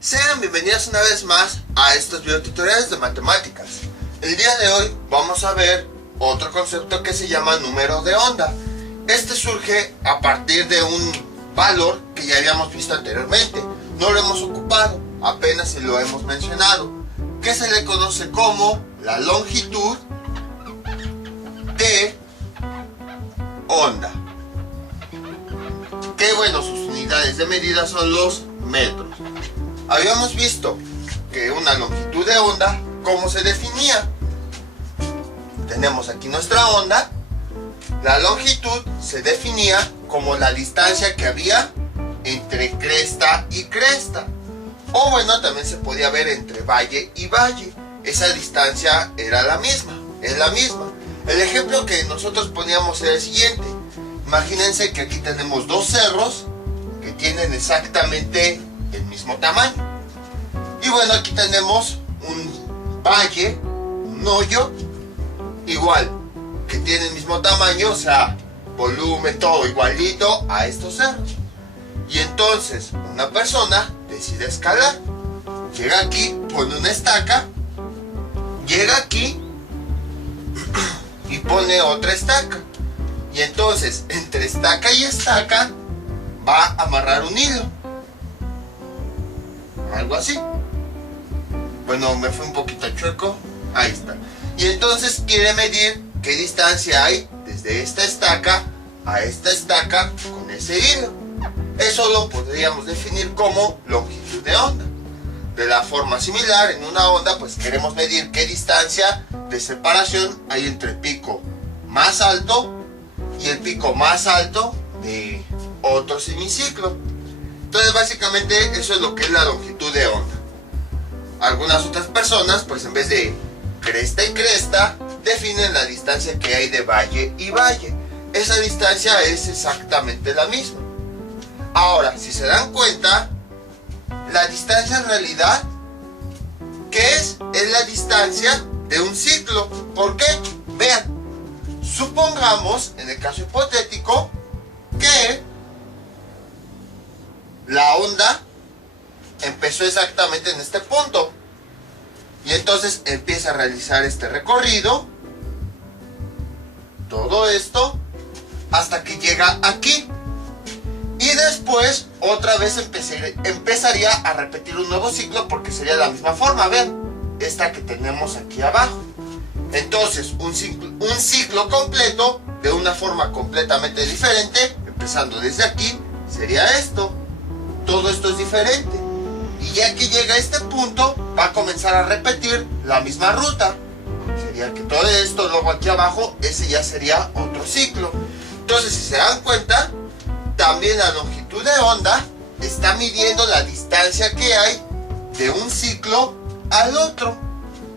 Sean bienvenidos una vez más a estos videotutoriales de matemáticas. El día de hoy vamos a ver otro concepto que se llama número de onda. Este surge a partir de un valor que ya habíamos visto anteriormente. No lo hemos ocupado, apenas si lo hemos mencionado, que se le conoce como la longitud de onda. Que bueno, sus unidades de medida son los metros. Habíamos visto que una longitud de onda, ¿cómo se definía? Tenemos aquí nuestra onda. La longitud se definía como la distancia que había entre cresta y cresta. O bueno, también se podía ver entre valle y valle. Esa distancia era la misma, es la misma. El ejemplo que nosotros poníamos era el siguiente. Imagínense que aquí tenemos dos cerros que tienen exactamente el mismo tamaño. Y bueno, aquí tenemos un valle, un hoyo, igual, que tiene el mismo tamaño, o sea, volumen, todo igualito a estos cerros. Y entonces, una persona decide escalar. Llega aquí, pone una estaca, llega aquí y pone otra estaca. Y entonces, entre estaca y estaca, va a amarrar un hilo. Algo así. Bueno, me fue un poquito chueco. Ahí está. Y entonces quiere medir qué distancia hay desde esta estaca a esta estaca con ese hilo. Eso lo podríamos definir como longitud de onda. De la forma similar, en una onda, pues queremos medir qué distancia de separación hay entre el pico más alto y el pico más alto de otro semiciclo. Entonces básicamente eso es lo que es la longitud de onda. Algunas otras personas, pues en vez de cresta y cresta, definen la distancia que hay de valle y valle. Esa distancia es exactamente la misma. Ahora, si se dan cuenta, la distancia en realidad, ¿qué es? Es la distancia de un ciclo. ¿Por qué? Vean, supongamos, en el caso hipotético, que la onda empezó exactamente en este punto. Y entonces empieza a realizar este recorrido, todo esto, hasta que llega aquí. Y después otra vez empezaría a repetir un nuevo ciclo porque sería la misma forma. Vean, esta que tenemos aquí abajo. Entonces un ciclo completo de una forma completamente diferente, empezando desde aquí, sería esto. Todo esto es diferente. Y ya que llega a este punto, va a comenzar a repetir la misma ruta. Sería que todo esto, luego aquí abajo, ese ya sería otro ciclo. Entonces, si se dan cuenta, también la longitud de onda está midiendo la distancia que hay de un ciclo al otro.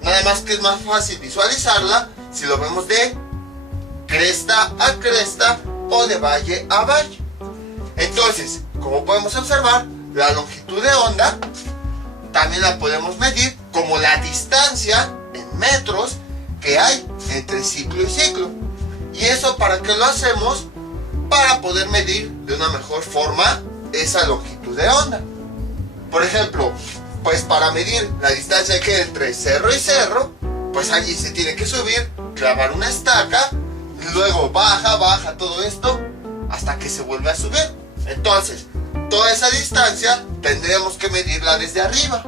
Nada más que es más fácil visualizarla si lo vemos de cresta a cresta o de valle a valle. Entonces, como podemos observar, la longitud de onda también la podemos medir como la distancia en metros que hay entre ciclo y ciclo. ¿Y eso para qué lo hacemos? Para poder medir de una mejor forma esa longitud de onda. Por ejemplo, pues para medir la distancia que hay entre cerro y cerro, pues allí se tiene que subir, clavar una estaca, y luego baja todo esto hasta que se vuelve a subir. Entonces, toda esa distancia tendremos que medirla desde arriba.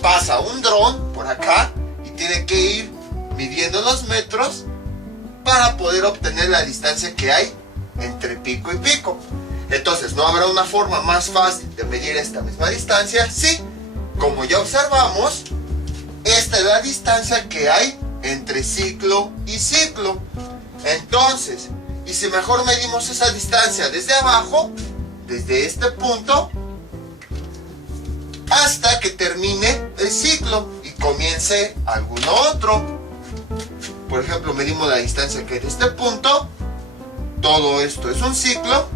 Pasa un dron por acá y tiene que ir midiendo los metros para poder obtener la distancia que hay entre pico y pico. Entonces, ¿no habrá una forma más fácil de medir esta misma distancia? Sí, como ya observamos, esta es la distancia que hay entre ciclo y ciclo. Entonces, y si mejor medimos esa distancia desde abajo, desde este punto hasta que termine el ciclo y comience alguno otro. Por ejemplo, medimos la distancia que hay de este punto, todo esto es un ciclo,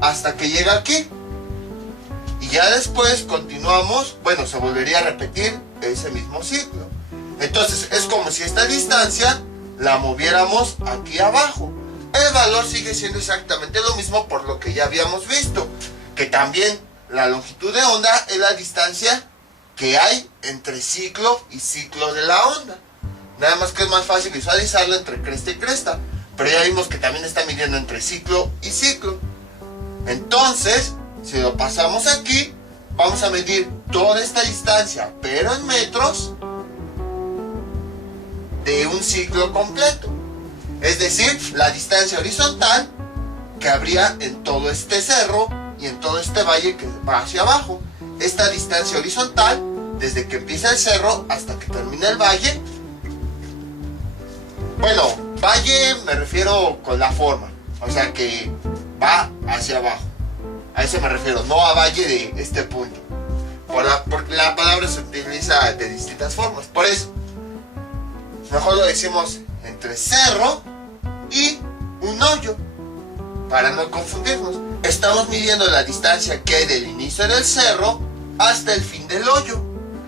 hasta que llega aquí. Y ya después continuamos, bueno, se volvería a repetir ese mismo ciclo. Entonces es como si esta distancia la moviéramos aquí abajo. El valor sigue siendo exactamente lo mismo por lo que ya habíamos visto, que también la longitud de onda es la distancia que hay entre ciclo y ciclo de la onda. Nada más que es más fácil visualizarlo entre cresta y cresta. Pero ya vimos que también está midiendo entre ciclo y ciclo. Entonces, si lo pasamos aquí, vamos a medir toda esta distancia, pero en metros, de un ciclo completo. Es decir, la distancia horizontal que habría en todo este cerro y en todo este valle que va hacia abajo. Esta distancia horizontal, desde que empieza el cerro hasta que termina el valle. Bueno, valle me refiero con la forma, o sea que va hacia abajo. A eso me refiero, no a valle de este punto. Porque la palabra se utiliza de distintas formas. Por eso, mejor lo decimos entre cerro y un hoyo, para no confundirnos. Estamos midiendo la distancia que hay del inicio del cerro hasta el fin del hoyo,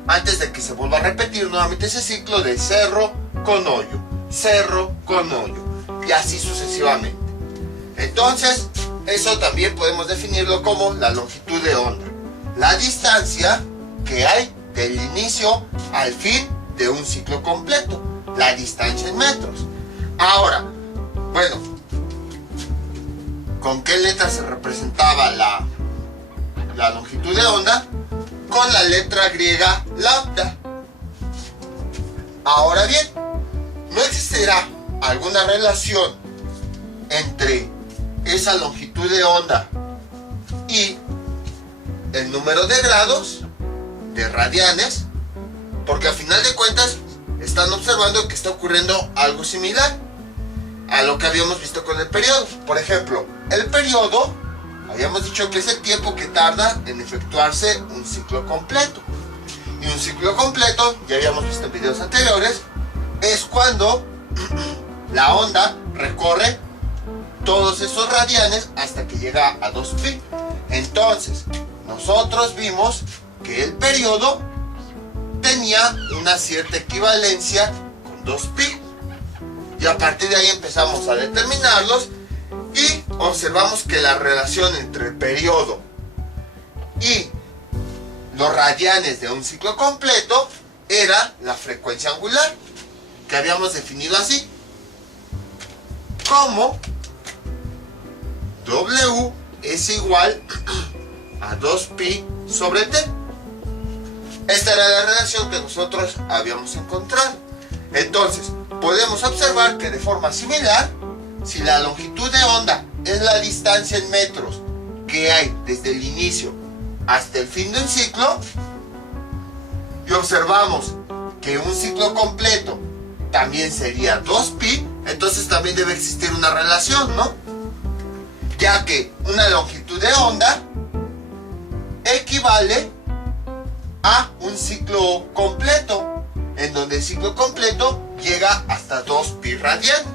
antes de que se vuelva a repetir nuevamente ese ciclo de cerro con hoyo, cerro con hoyo, y así sucesivamente. Entonces, eso también podemos definirlo como la longitud de onda, la distancia que hay del inicio al fin de un ciclo completo, la distancia en metros. Ahora, bueno, ¿con qué letra se representaba la longitud de onda? Con la letra griega lambda. Ahora bien, ¿no existirá alguna relación entre esa longitud de onda y el número de grados, de radianes? Porque al final de cuentas están observando que está ocurriendo algo similar a lo que habíamos visto con el periodo. Por ejemplo, el periodo, habíamos dicho que es el tiempo que tarda en efectuarse un ciclo completo. Y un ciclo completo, ya habíamos visto en videos anteriores, es cuando la onda recorre todos esos radianes hasta que llega a 2pi. Entonces, nosotros vimos que el periodo tenía una cierta equivalencia con 2pi. Y a partir de ahí empezamos a determinarlos y observamos que la relación entre el periodo y los radianes de un ciclo completo era la frecuencia angular, que habíamos definido así, como W es igual a 2pi sobre T. Esta era la relación que nosotros habíamos encontrado. Entonces, podemos observar que de forma similar, si la longitud de onda es la distancia en metros que hay desde el inicio hasta el fin de un ciclo, y observamos que un ciclo completo también sería 2pi, entonces también debe existir una relación, ¿no? Ya que una longitud de onda equivale a un ciclo completo, en donde el ciclo completo llega hasta 2pi radianes.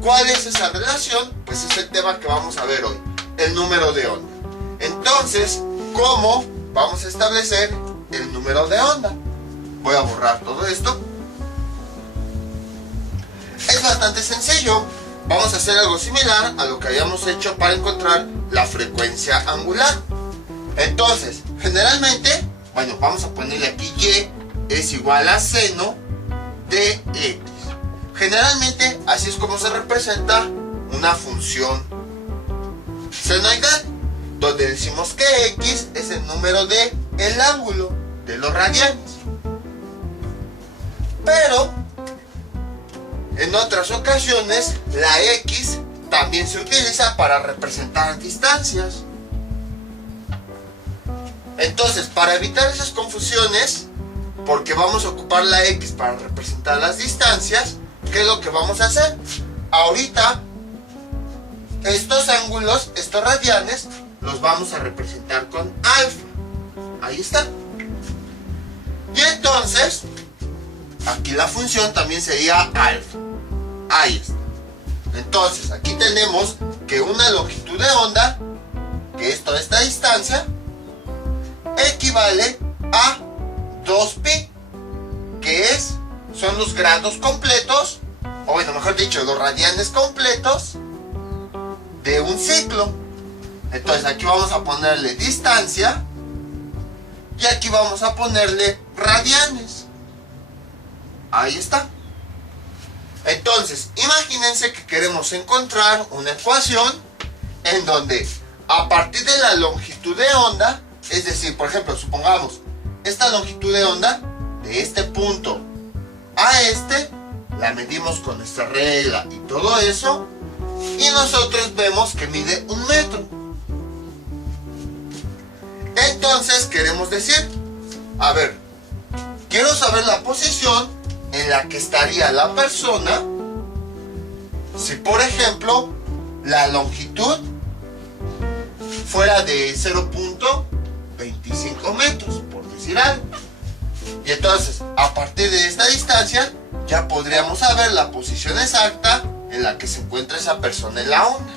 ¿Cuál es esa relación? Pues es el tema que vamos a ver hoy, el número de onda. Entonces, ¿cómo vamos a establecer el número de onda? Voy a borrar todo esto. Es bastante sencillo. Vamos a hacer algo similar a lo que habíamos hecho para encontrar la frecuencia angular. Entonces, generalmente, bueno, vamos a ponerle aquí y es igual a seno de x. Generalmente, así es como se representa una función senoidal, donde decimos que x es el número de el ángulo de los radianes. Pero en otras ocasiones la x también se utiliza para representar distancias. Entonces, para evitar esas confusiones, porque vamos a ocupar la x para representar las distancias, ¿qué es lo que vamos a hacer? Ahorita, estos ángulos, estos radianes, los vamos a representar con alfa. Ahí está. Y entonces, aquí la función también sería alfa. Ahí está. Entonces, aquí tenemos que una longitud de onda, que es toda esta distancia, equivale a 2pi, que son los grados completos, o bueno, mejor dicho, los radianes completos de un ciclo. Entonces aquí vamos a ponerle distancia y aquí vamos a ponerle radianes. Ahí está. Entonces, imagínense que queremos encontrar una ecuación en donde a partir de la longitud de onda, es decir, por ejemplo, supongamos esta longitud de onda de este punto a este, la medimos con esta regla y todo eso, y nosotros vemos que mide 1 metro. Entonces queremos decir, a ver, quiero saber la posición en la que estaría la persona si, por ejemplo, la longitud fuera de 0.25 metros, por decir algo. Y entonces, a partir de esta distancia, ya podríamos saber la posición exacta en la que se encuentra esa persona en la onda.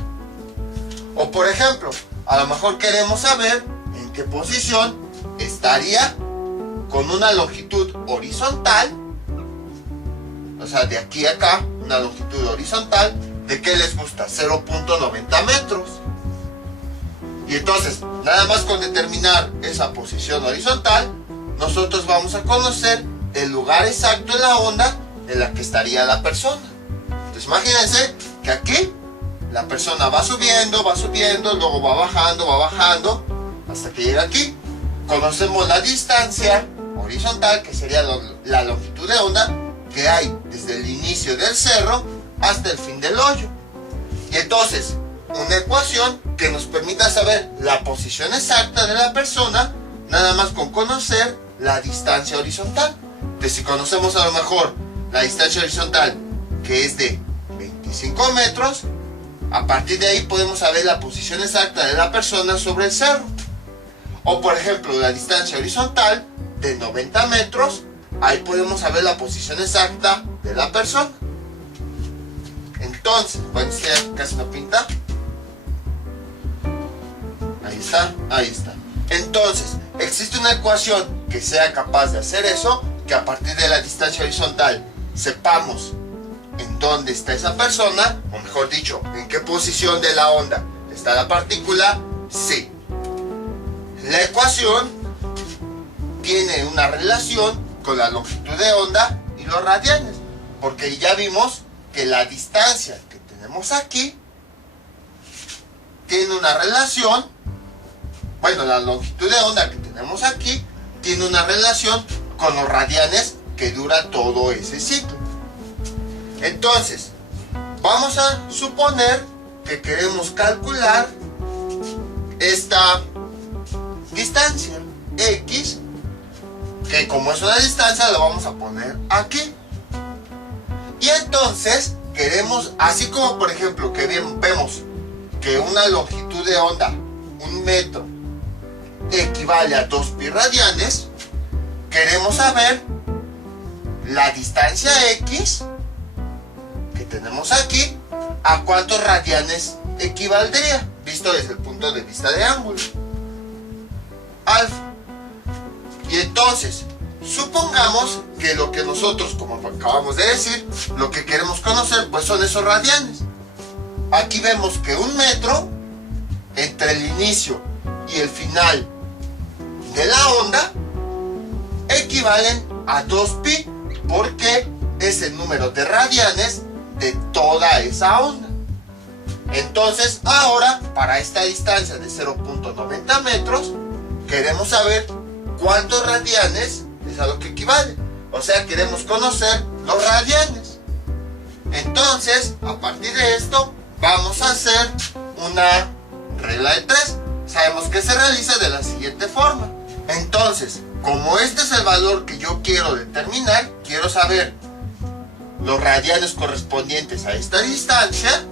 O por ejemplo, a lo mejor queremos saber en qué posición estaría con una longitud horizontal, o sea, de aquí a acá, una longitud horizontal, ¿de qué les gusta? 0.90 metros. Y entonces, nada más con determinar esa posición horizontal, nosotros vamos a conocer el lugar exacto en la onda en la que estaría la persona. Entonces imagínense que aquí la persona va subiendo, luego va bajando, hasta que llega aquí. Conocemos la distancia horizontal, que sería la longitud de onda que hay desde el inicio del cerro hasta el fin del hoyo. Y entonces, una ecuación que nos permita saber la posición exacta de la persona, nada más con conocer la distancia horizontal. Entonces, si conocemos a lo mejor la distancia horizontal, que es de 25 metros, a partir de ahí podemos saber la posición exacta de la persona sobre el cerro. O por ejemplo, la distancia horizontal de 90 metros, ahí podemos saber la posición exacta de la persona. Entonces, bueno, casi no pinta. Ahí está. Entonces, existe una ecuación que sea capaz de hacer eso, que a partir de la distancia horizontal sepamos en dónde está esa persona, o mejor dicho, en qué posición de la onda está la partícula. Sí. La ecuación tiene una relación con la longitud de onda y los radianes, porque ya vimos que la distancia que tenemos aquí tiene una relación, bueno, la longitud de onda que tenemos aquí tiene una relación con los radianes que dura todo ese ciclo. Entonces, vamos a suponer que queremos calcular esta distancia X, que como es una distancia la vamos a poner aquí. Y entonces queremos, así como por ejemplo que vemos que una longitud de onda, 1 metro, equivale a 2 pi radianes, queremos saber la distancia X que tenemos aquí, a cuántos radianes equivaldría, visto desde el punto de vista de ángulo alfa. Y entonces, supongamos que lo que nosotros, como acabamos de decir, lo que queremos conocer pues son esos radianes. Aquí vemos que 1 metro entre el inicio y el final de la onda equivalen a 2 pi, porque es el número de radianes de toda esa onda. Entonces ahora, para esta distancia de 0.90 metros, queremos saber cuántos radianes es a lo que equivale. O sea, queremos conocer los radianes. Entonces, a partir de esto, vamos a hacer una regla de 3. Sabemos que se realiza de la siguiente forma. Entonces, como este es el valor que yo quiero determinar, quiero saber los radianes correspondientes a esta distancia,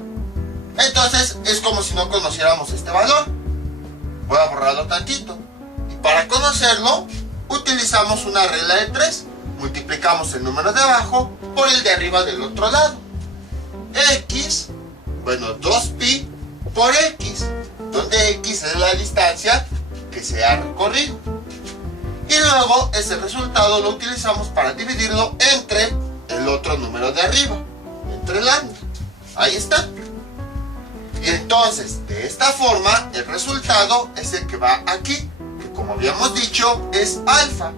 entonces es como si no conociéramos este valor. Voy a borrarlo tantito. Y para conocerlo, utilizamos una regla de 3. Multiplicamos el número de abajo por el de arriba del otro lado. X, bueno, 2pi por X, donde X es la distancia que se ha recorrido. Y luego ese resultado lo utilizamos para dividirlo entre el otro número de arriba, entre lambda. Ahí está. Y entonces, de esta forma, el resultado es el que va aquí, que como habíamos dicho, es alfa.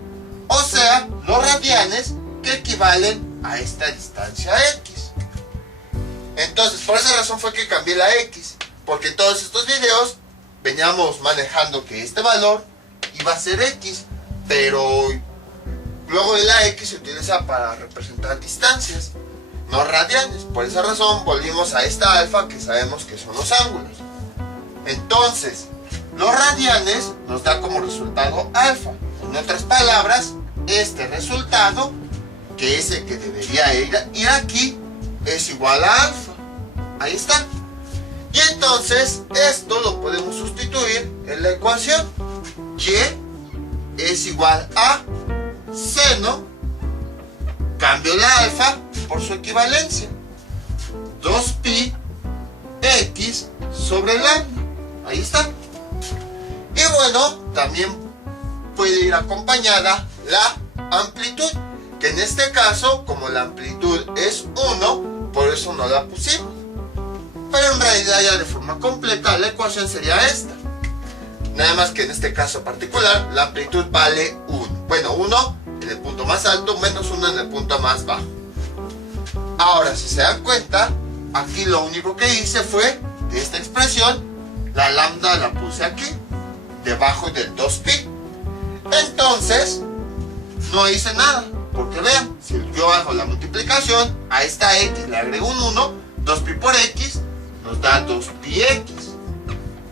O sea, los radianes que equivalen a esta distancia x. Entonces, por esa razón fue que cambié la x, porque en todos estos videos veníamos manejando que este valor iba a ser x, pero luego de la x se utiliza para representar distancias, no radianes. Por esa razón volvimos a esta alfa, que sabemos que son los ángulos. Entonces, los radianes nos da como resultado alfa. En otras palabras, este resultado, que es el que debería ir aquí, es igual a alfa. Ahí está. Y entonces esto lo podemos sustituir en la ecuación. Y es igual a seno, cambio la alfa por su equivalencia, 2pi x sobre lambda. Ahí está. Y bueno, también puede ir acompañada la amplitud, que en este caso, como la amplitud es 1, por eso no la pusimos. Pero en realidad ya de forma completa la ecuación sería esta. Nada más que en este caso particular la amplitud vale 1. Bueno, 1 en el punto más alto menos 1 en el punto más bajo. Ahora, si se dan cuenta, aquí lo único que hice fue, de esta expresión, la lambda la puse aquí, debajo del 2pi. Entonces, no hice nada, porque vean, si yo hago la multiplicación, a esta x le agrego un 1, 2pi por x nos da 2πx,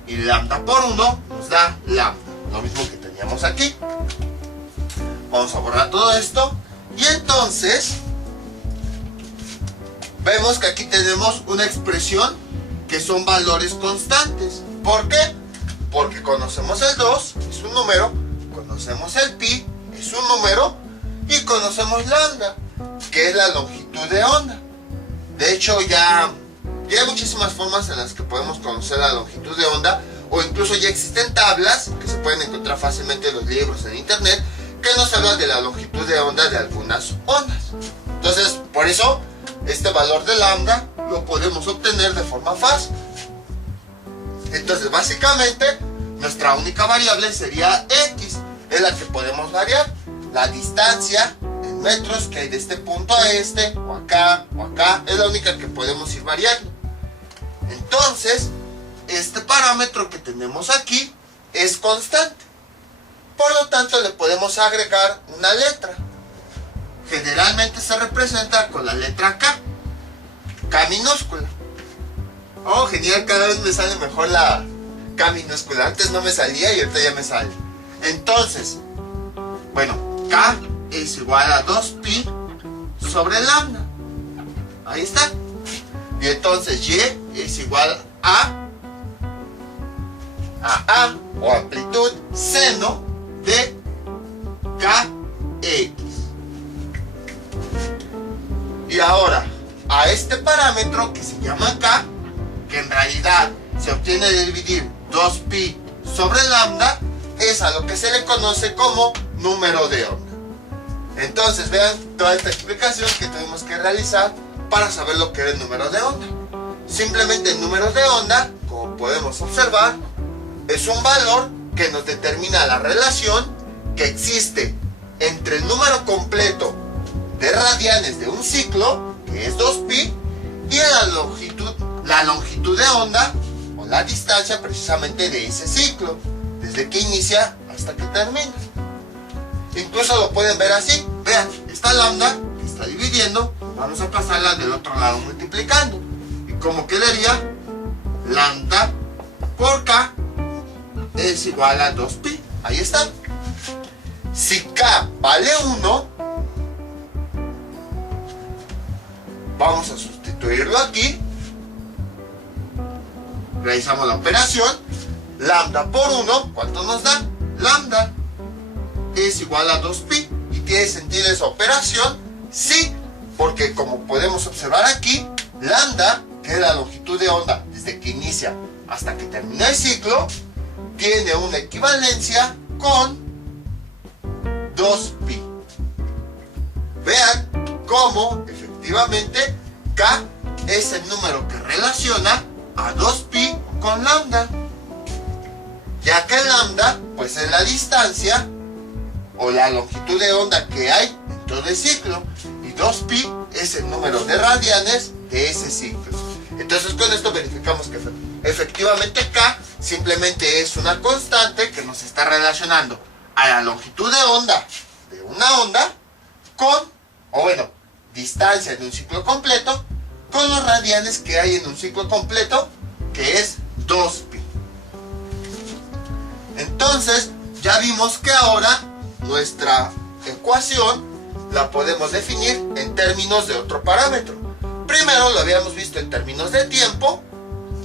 y lambda por 1 nos da lambda, lo mismo que teníamos aquí. Vamos a borrar todo esto, y entonces vemos que aquí tenemos una expresión que son valores constantes. ¿Por qué? Porque conocemos el 2, es un número, conocemos el pi, es un número, y conocemos lambda, que es la longitud de onda. De hecho, ya hay muchísimas formas en las que podemos conocer la longitud de onda, o incluso ya existen tablas que se pueden encontrar fácilmente en los libros en internet, que nos hablan de la longitud de onda de algunas ondas. Entonces, por eso, este valor de lambda lo podemos obtener de forma fácil. Entonces, básicamente, nuestra única variable sería x, es la que podemos variar. La distancia en metros que hay de este punto a este, o acá, es la única que podemos ir variando. Entonces, este parámetro que tenemos aquí es constante. Por lo tanto, le podemos agregar una letra. Generalmente se representa con la letra K, K minúscula. Oh, genial, cada vez me sale mejor la K minúscula. Antes no me salía y ahorita ya me sale. Entonces, bueno, K es igual a 2pi sobre lambda. Ahí está. Y entonces Y es igual a o amplitud seno de kx. Y ahora, a este parámetro que se llama K, que en realidad se obtiene de dividir 2pi sobre lambda, es a lo que se le conoce como número de onda. Entonces vean toda esta explicación que tuvimos que realizar para saber lo que era el número de onda. Simplemente el número de onda, como podemos observar, es un valor que nos determina la relación que existe entre el número completo de radianes de un ciclo, que es 2pi, y la longitud de onda, o la distancia precisamente de ese ciclo, desde que inicia hasta que termina. Incluso lo pueden ver así. Vean, esta lambda que está dividiendo, vamos a pasarla del otro lado multiplicando. ¿Y cómo quedaría? Lambda por K es igual a 2pi. Ahí está. Si K vale 1, vamos a sustituirlo aquí. Realizamos la operación. Lambda por 1, ¿cuánto nos da? Lambda es igual a 2pi. ¿Y tiene sentido esa operación? Sí, porque como podemos observar aquí, lambda, que es la longitud de onda desde que inicia hasta que termina el ciclo, tiene una equivalencia con 2pi. Vean cómo efectivamente K es el número que relaciona a 2pi con lambda, ya que lambda pues es la distancia o la longitud de onda que hay en todo el ciclo y 2pi es el número de radianes de ese ciclo. Entonces con esto verificamos que efectivamente K simplemente es una constante que nos está relacionando a la longitud de onda de una onda con, o bueno, distancia de un ciclo completo con los radianes que hay en un ciclo completo, que es 2pi. Entonces ya vimos que ahora nuestra ecuación la podemos definir en términos de otro parámetro. Primero lo habíamos visto en términos de tiempo,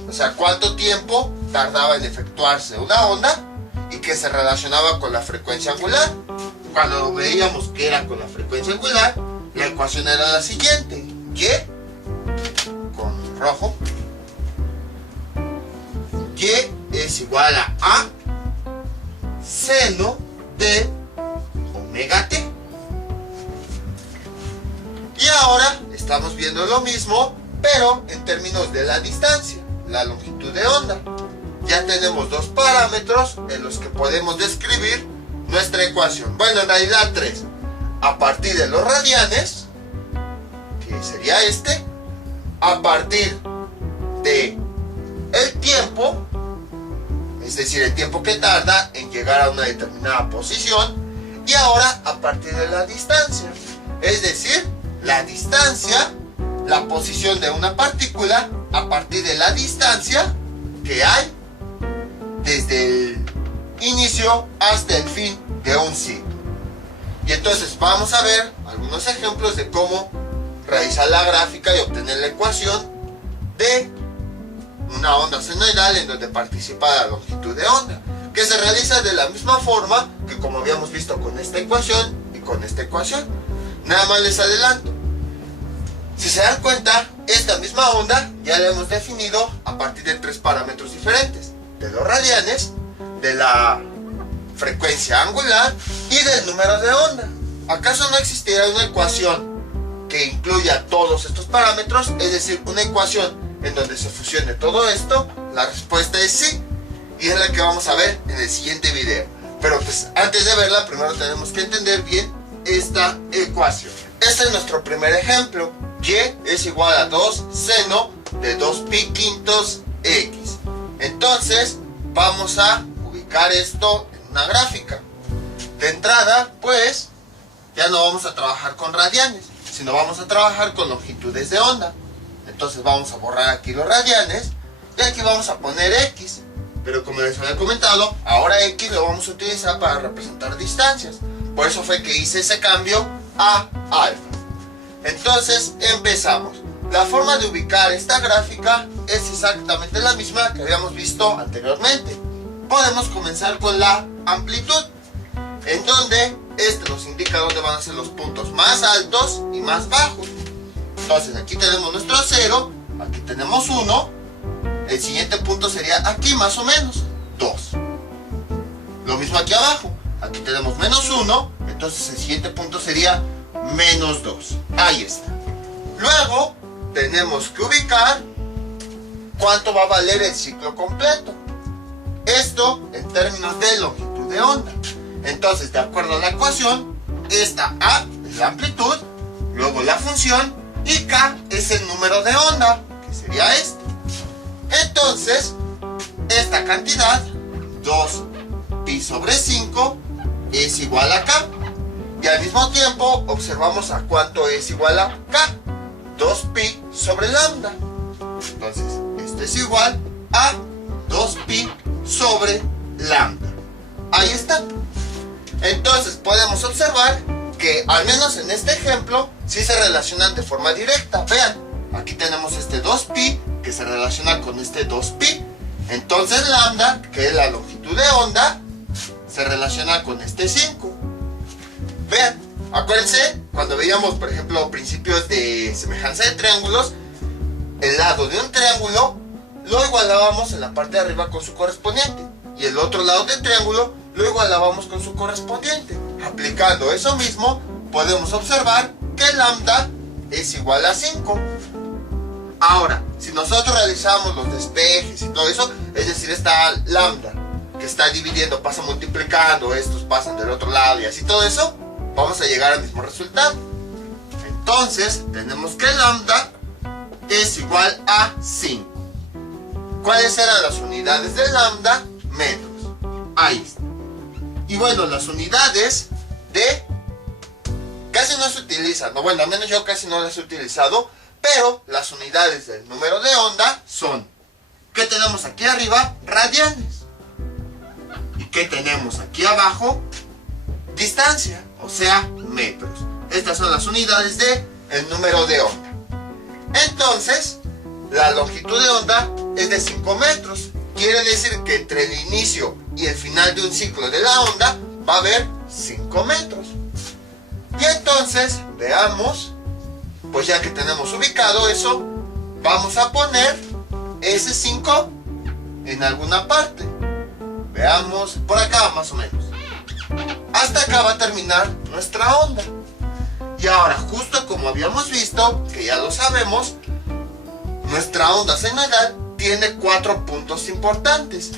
o sea, cuánto tiempo tardaba en efectuarse una onda y que se relacionaba con la frecuencia angular. Cuando veíamos que era con la frecuencia angular, la ecuación era la siguiente: y con rojo, y es igual a seno de omega t. Y ahora estamos viendo lo mismo, pero en términos de la distancia, la longitud de onda. Ya tenemos dos parámetros en los que podemos describir nuestra ecuación. Bueno, en realidad tres. A partir de los radianes, que sería este, a partir de el tiempo, es decir, el tiempo que tarda en llegar a una determinada posición, y ahora a partir de la distancia, es decir, la distancia, la posición de una partícula a partir de la distancia que hay desde el inicio hasta el fin de un ciclo. Y entonces vamos a ver algunos ejemplos de cómo realizar la gráfica y obtener la ecuación de una onda senoidal en donde participa la longitud de onda, que se realiza de la misma forma que como habíamos visto con esta ecuación y con esta ecuación. Nada más les adelanto, si se dan cuenta, esta misma onda ya la hemos definido a partir de tres parámetros diferentes: de los radianes, de la frecuencia angular y del número de onda. ¿Acaso no existiera una ecuación que incluya todos estos parámetros? Es decir, una ecuación en donde se fusione todo esto. La respuesta es sí, y es la que vamos a ver en el siguiente video. Pero pues antes de verla, primero tenemos que entender bien esta ecuación. Este es nuestro primer ejemplo. Y es igual a 2 seno de 2pi quintos x. Entonces vamos a ubicar esto en una gráfica. De entrada, pues, ya no vamos a trabajar con radianes, sino vamos a trabajar con longitudes de onda. Entonces vamos a borrar aquí los radianes y aquí vamos a poner x. Pero como les había comentado, ahora x lo vamos a utilizar para representar distancias. Por eso fue que hice ese cambio a alfa. Entonces empezamos. La forma de ubicar esta gráfica es exactamente la misma que habíamos visto anteriormente. Podemos comenzar con la amplitud, en donde este nos indica dónde van a ser los puntos más altos y más bajos. Entonces aquí tenemos nuestro 0, aquí tenemos 1, el siguiente punto sería aquí más o menos 2. Lo mismo aquí abajo, aquí tenemos menos 1, entonces el siguiente punto sería menos 2. Ahí está. Luego tenemos que ubicar cuánto va a valer el ciclo completo. Esto en términos de longitud de onda. Entonces, de acuerdo a la ecuación, esta A es la amplitud, luego la función, y K es el número de onda, que sería este. Entonces, esta cantidad, 2pi sobre 5, es igual a K. Y al mismo tiempo observamos a cuánto es igual a K, 2pi sobre lambda. Entonces, esto es igual a 2pi sobre lambda. Ahí está. Entonces podemos observar que al menos en este ejemplo sí se relacionan de forma directa. Vean, aquí tenemos este 2pi que se relaciona con este 2pi. Entonces lambda, que es la longitud de onda, se relaciona con este 5. Vean, acuérdense, cuando veíamos, por ejemplo, principios de semejanza de triángulos, el lado de un triángulo lo igualábamos en la parte de arriba con su correspondiente, y el otro lado del triángulo lo igualábamos con su correspondiente. Aplicando eso mismo, podemos observar que lambda es igual a 5. Ahora, si nosotros realizamos los despejes y todo eso, es decir, esta lambda que está dividiendo, pasa multiplicando, estos pasan del otro lado y así todo eso, vamos a llegar al mismo resultado. Entonces, tenemos que lambda es igual a 5. ¿Cuáles eran las unidades de lambda? Metros. Ahí está. Y bueno, las unidades de... casi no se utilizan, no, bueno, al menos yo casi no las he utilizado, pero las unidades del número de onda son, ¿qué tenemos aquí arriba? Radianes. ¿Y qué tenemos aquí abajo? Distancia, o sea, metros. Estas son las unidades de el número de onda. Entonces, la longitud de onda es de 5 metros. Quiere decir que entre el inicio y el final de un ciclo de la onda va a haber 5 metros. Y entonces, veamos, pues ya que tenemos ubicado eso, vamos a poner ese 5 en alguna parte. Veamos, por acá más o menos. Hasta acá va a terminar nuestra onda. Y ahora, justo como habíamos visto, que ya lo sabemos, nuestra onda senoidal tiene 4 puntos importantes.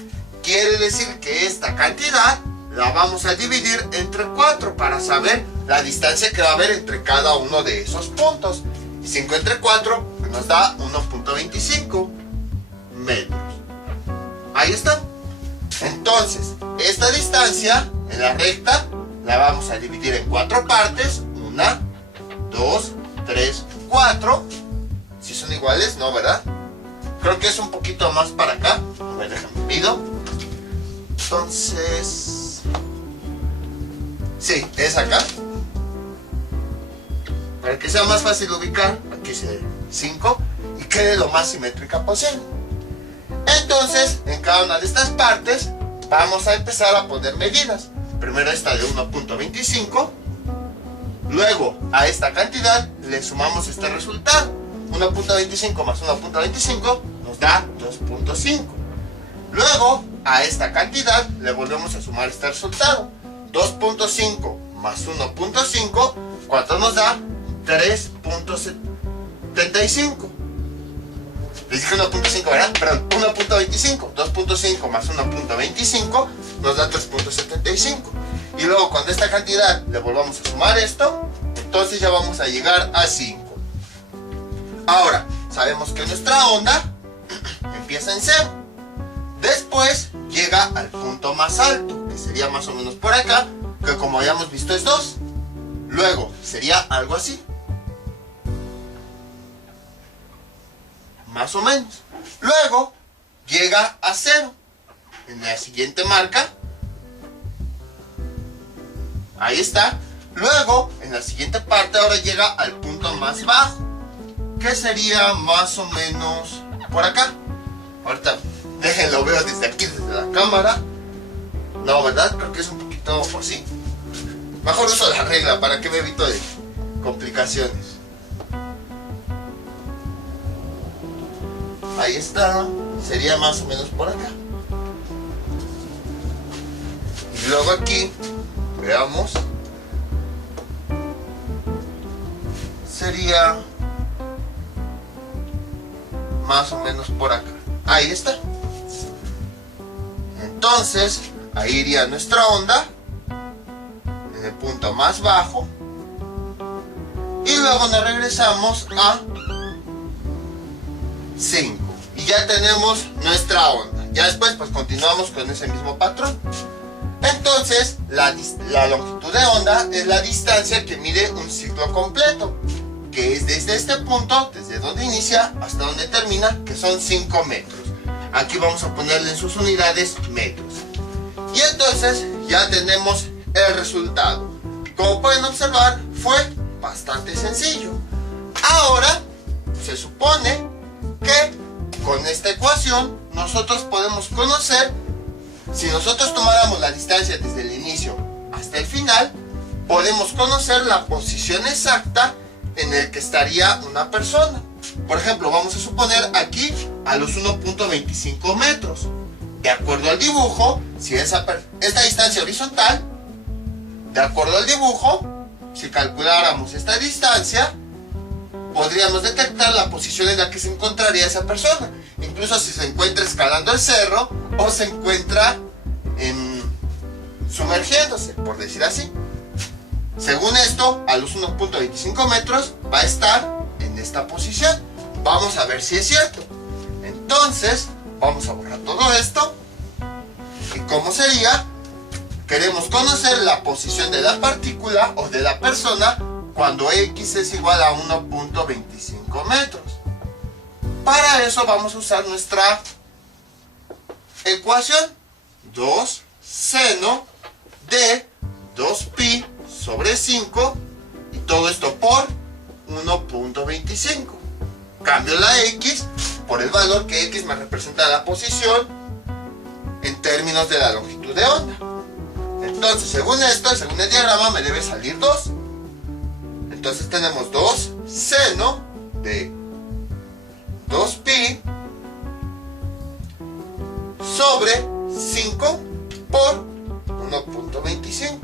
Quiere decir que esta cantidad la vamos a dividir entre 4 para saber la distancia que va a haber entre cada uno de esos puntos. Y 5 entre 4 nos da 1.25 metros. Ahí está. Entonces, esta distancia en la recta la vamos a dividir en 4 partes. 1, 2, 3, 4. Si son iguales, no, ¿verdad? Creo que es un poquito más para acá. A ver, déjame mido. Entonces... sí, es acá. Para que sea más fácil ubicar, aquí se 5 y quede lo más simétrica posible. Entonces, en cada una de estas partes vamos a empezar a poner medidas. Primero esta de 1.25. Luego a esta cantidad le sumamos este resultado. 1.25 más 1.25 nos da 2.5. Luego a esta cantidad le volvemos a sumar este resultado. 2.5 más 1.5, ¿cuánto nos da? 3.75. Les dije 1.5, ¿verdad? Perdón, 1.25. 2.5 más 1.25 nos da 3.75. Y luego cuando esta cantidad le volvamos a sumar esto, entonces ya vamos a llegar a 5. Ahora, sabemos que nuestra onda empieza en 0. Después llega al punto más alto, que sería más o menos por acá, que como habíamos visto es 2. Luego sería algo así. Más o menos. Luego llega a 0. En la siguiente marca. Ahí está. Luego, en la siguiente parte, ahora llega al punto más bajo, que sería más o menos por acá. Ahorita, déjenlo, veo desde aquí, desde la cámara. No, ¿verdad? Creo que es un poquito así. Mejor uso la regla para que me evito de complicaciones. Ahí está. Sería más o menos por acá. Y luego aquí, veamos. Sería más o menos por acá. Ahí está. Entonces, ahí iría nuestra onda en el punto más bajo. Y luego nos regresamos a 5. Y ya tenemos nuestra onda. Ya después pues continuamos con ese mismo patrón. Entonces, la longitud de onda es la distancia que mide un ciclo completo, que es desde este punto, desde donde inicia hasta donde termina, que son 5 metros. Aquí vamos a ponerle en sus unidades metros. Y entonces ya tenemos el resultado. Como pueden observar, fue bastante sencillo. Ahora, se supone que con esta ecuación nosotros podemos conocer, si nosotros tomáramos la distancia desde el inicio hasta el final, podemos conocer la posición exacta en el que estaría una persona. Por ejemplo, vamos a suponer aquí a los 1.25 metros. De acuerdo al dibujo, si esta distancia horizontal, de acuerdo al dibujo, si calculáramos esta distancia, podríamos detectar la posición en la que se encontraría esa persona. Incluso si se encuentra escalando el cerro o se encuentra sumergiéndose, por decir así. Según esto, a los 1.25 metros va a estar en esta posición. Vamos a ver si es cierto. Entonces, vamos a borrar todo esto. ¿Y cómo sería? Queremos conocer la posición de la partícula o de la persona cuando x es igual a 1.25 metros. Para eso vamos a usar nuestra ecuación. 2 seno de 2pi sobre 5 y todo esto por 1.25. Cambio la x por el valor que x me representa la posición en términos de la longitud de onda. Entonces, según esto, según el diagrama, me debe salir 2. Entonces tenemos 2 seno de 2pi sobre 5 por 1.25.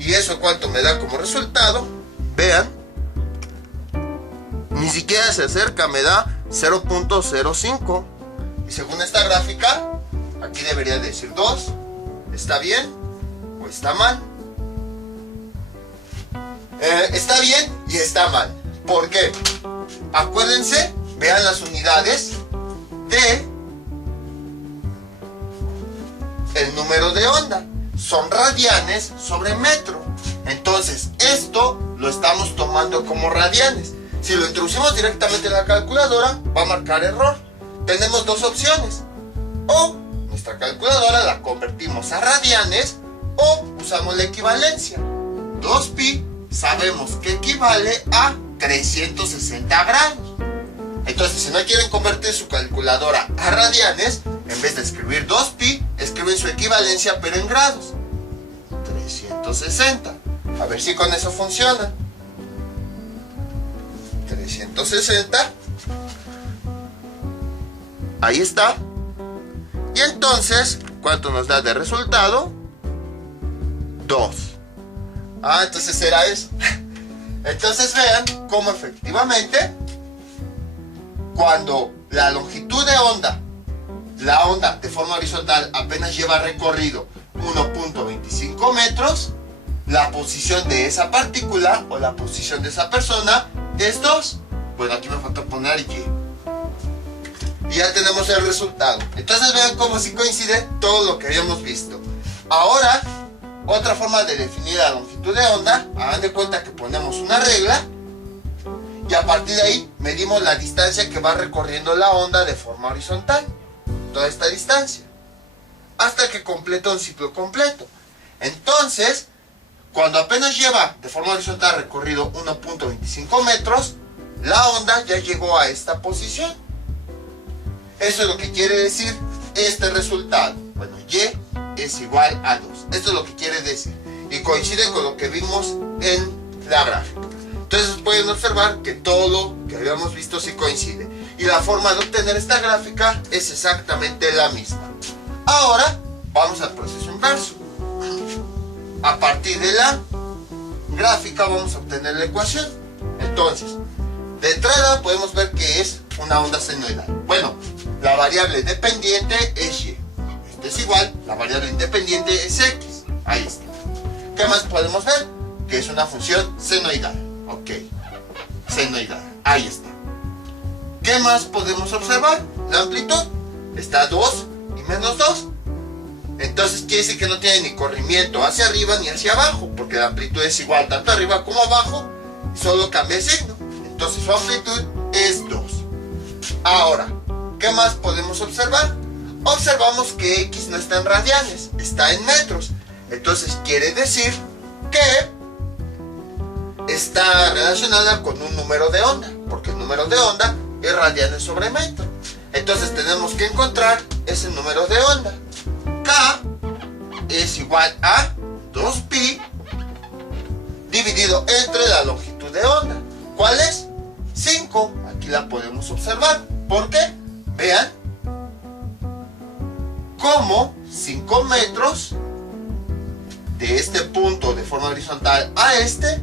¿Y eso cuánto me da como resultado? Vean, ni siquiera se acerca, me da 0.05. Y según esta gráfica, aquí debería decir 2. ¿Está bien o está mal? Está bien y está mal. ¿Por qué? Acuérdense, vean las unidades de el número de onda. Son radianes sobre metro. Entonces, esto lo estamos tomando como radianes. Si lo introducimos directamente en la calculadora, va a marcar error. Tenemos dos opciones. O nuestra calculadora la convertimos a radianes o usamos la equivalencia. 2pi sabemos que equivale a 360 grados. Entonces, si no quieren convertir su calculadora a radianes, en vez de escribir 2pi, escriben su equivalencia pero en grados. 360. A ver si con eso funciona. 360. Ahí está. Y entonces, ¿cuánto nos da de resultado? 2. Ah, entonces era eso. Entonces vean cómo efectivamente, cuando la longitud de onda, la onda de forma horizontal apenas lleva recorrido 1.25 metros, la posición de esa partícula o la posición de esa persona es 2. Bueno, aquí me falta poner y. Y ya tenemos el resultado. Entonces vean cómo sí coincide todo lo que habíamos visto. Ahora, otra forma de definir la longitud de onda, hagan de cuenta que ponemos una regla y a partir de ahí medimos la distancia que va recorriendo la onda de forma horizontal. Toda esta distancia. Hasta que completa un ciclo completo. Entonces, cuando apenas lleva de forma horizontal recorrido 1.25 metros, la onda ya llegó a esta posición. Eso es lo que quiere decir este resultado. Bueno, y es igual a 2. Esto es lo que quiere decir. Y coincide con lo que vimos en la gráfica. Entonces pueden observar que todo lo que habíamos visto sí coincide. Y la forma de obtener esta gráfica es exactamente la misma. Ahora vamos al proceso inverso. A partir de la gráfica vamos a obtener la ecuación. Entonces, de entrada podemos ver que es una onda senoidal. Bueno, la variable dependiente es y. Esto es igual, la variable independiente es x. Ahí está. ¿Qué más podemos ver? Que es una función senoidal. Ok, senoidal. Ahí está. ¿Qué más podemos observar? La amplitud está 2 y menos 2. Entonces quiere decir que no tiene ni corrimiento hacia arriba ni hacia abajo, porque la amplitud es igual tanto arriba como abajo, solo cambia el signo. Entonces su amplitud es 2. Ahora, ¿qué más podemos observar? Observamos que x no está en radianes, está en metros. Entonces quiere decir que está relacionada con un número de onda, porque el número de onda es radianes sobre metro. Entonces tenemos que encontrar ese número de onda. K es igual a 2pi dividido entre la longitud de onda. ¿Cuál es? 5. Aquí la podemos observar. ¿Por qué? Vean cómo 5 metros de este punto de forma horizontal a este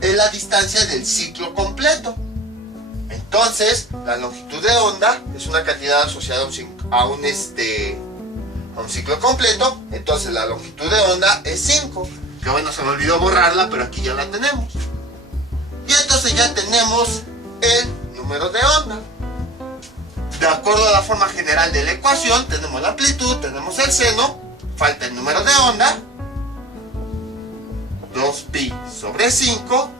es la distancia del ciclo completo. Entonces, la longitud de onda es una cantidad asociada a un ciclo completo. Entonces, la longitud de onda es 5. Que bueno, se me olvidó borrarla, pero aquí ya la tenemos. Y entonces ya tenemos el número de onda. De acuerdo a la forma general de la ecuación, tenemos la amplitud, tenemos el seno, falta el número de onda, 2pi sobre 5,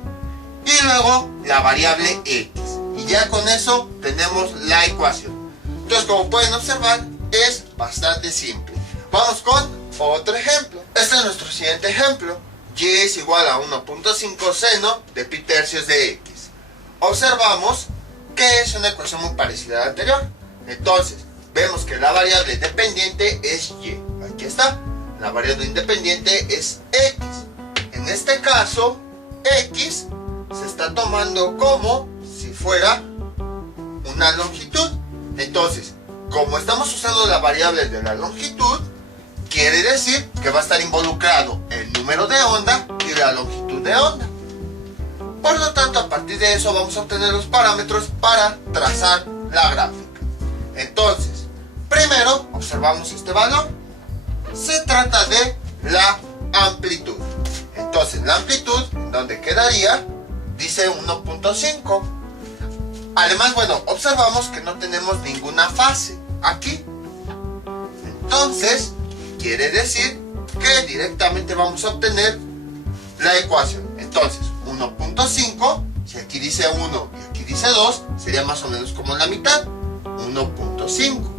y luego la variable x. Y ya con eso tenemos la ecuación. Entonces, como pueden observar, es bastante simple. Vamos con otro ejemplo. Este es nuestro siguiente ejemplo. Y es igual a 1.5 seno de pi tercios de x. Observamos que es una ecuación muy parecida a la anterior. Entonces, vemos que la variable dependiente es y. Aquí está. La variable independiente es x. En este caso, x se está tomando como si fuera una longitud. Entonces, como estamos usando la variable de la longitud, quiere decir que va a estar involucrado el número de onda y la longitud de onda. Por lo tanto, a partir de eso vamos a obtener los parámetros para trazar la gráfica. Entonces, primero observamos este valor. Se trata de la amplitud. Entonces, la amplitud, ¿en dónde quedaría? Dice 1.5. Además, bueno, observamos que no tenemos ninguna fase aquí. Entonces, quiere decir que directamente vamos a obtener la ecuación. Entonces, 1.5, si aquí dice 1 y aquí dice 2, sería más o menos como la mitad, 1.5.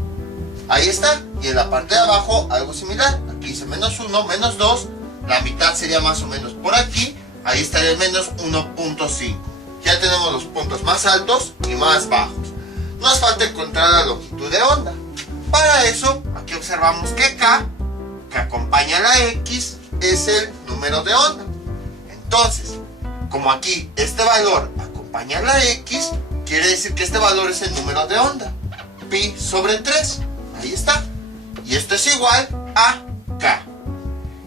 Ahí está. Y en la parte de abajo algo similar. Aquí dice menos 1, menos 2, la mitad sería más o menos por aquí. Ahí estaría el menos 1.5. Ya tenemos los puntos más altos y más bajos. Nos falta encontrar la longitud de onda. Para eso, aquí observamos que K, que acompaña a la X, es el número de onda. Entonces, como aquí este valor acompaña a la X, quiere decir que este valor es el número de onda. Pi sobre 3. Ahí está. Y esto es igual a K.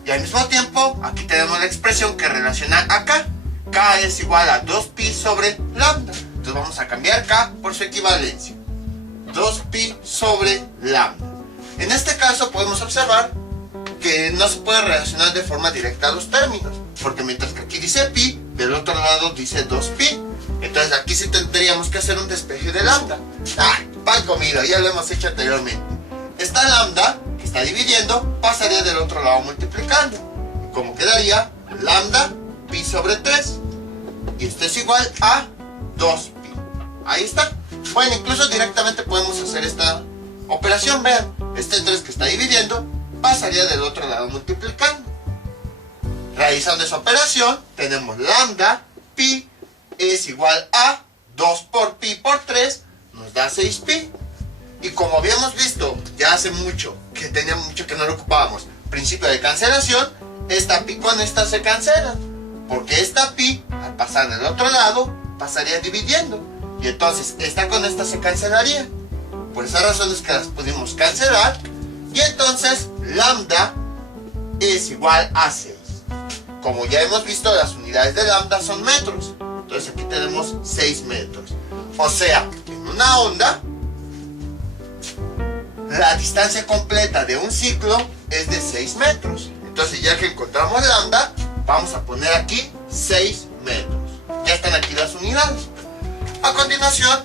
Y al mismo tiempo, aquí tenemos la expresión que relaciona a K. K es igual a 2pi sobre lambda. Entonces vamos a cambiar K por su equivalencia. 2pi sobre lambda. En este caso podemos observar que no se puede relacionar de forma directa los términos. Porque mientras que aquí dice pi, del otro lado dice 2pi. Entonces aquí sí tendríamos que hacer un despeje de lambda. Pan comido, ya lo hemos hecho anteriormente. Esta lambda que está dividiendo pasaría del otro lado multiplicando. Como quedaría lambda pi sobre 3. Y esto es igual a 2pi. Ahí está. Bueno, incluso directamente podemos hacer esta operación. Vean, este 3 que está dividiendo pasaría del otro lado multiplicando. Realizando esa operación, tenemos lambda pi es igual a 2 por pi por 3, nos da 6pi. Y como habíamos visto ya hace mucho, que tenía mucho que no lo ocupábamos, principio de cancelación, esta pi con esta se cancela. Porque esta pi, al pasar del otro lado, pasaría dividiendo. Y entonces esta con esta se cancelaría. Por esas razones que las pudimos cancelar. Y entonces lambda es igual a 6. Como ya hemos visto, las unidades de lambda son metros. Entonces aquí tenemos 6 metros. O sea, en una onda, la distancia completa de un ciclo es de 6 metros. Entonces ya que encontramos lambda, vamos a poner aquí 6 metros. Ya están aquí las unidades. A continuación,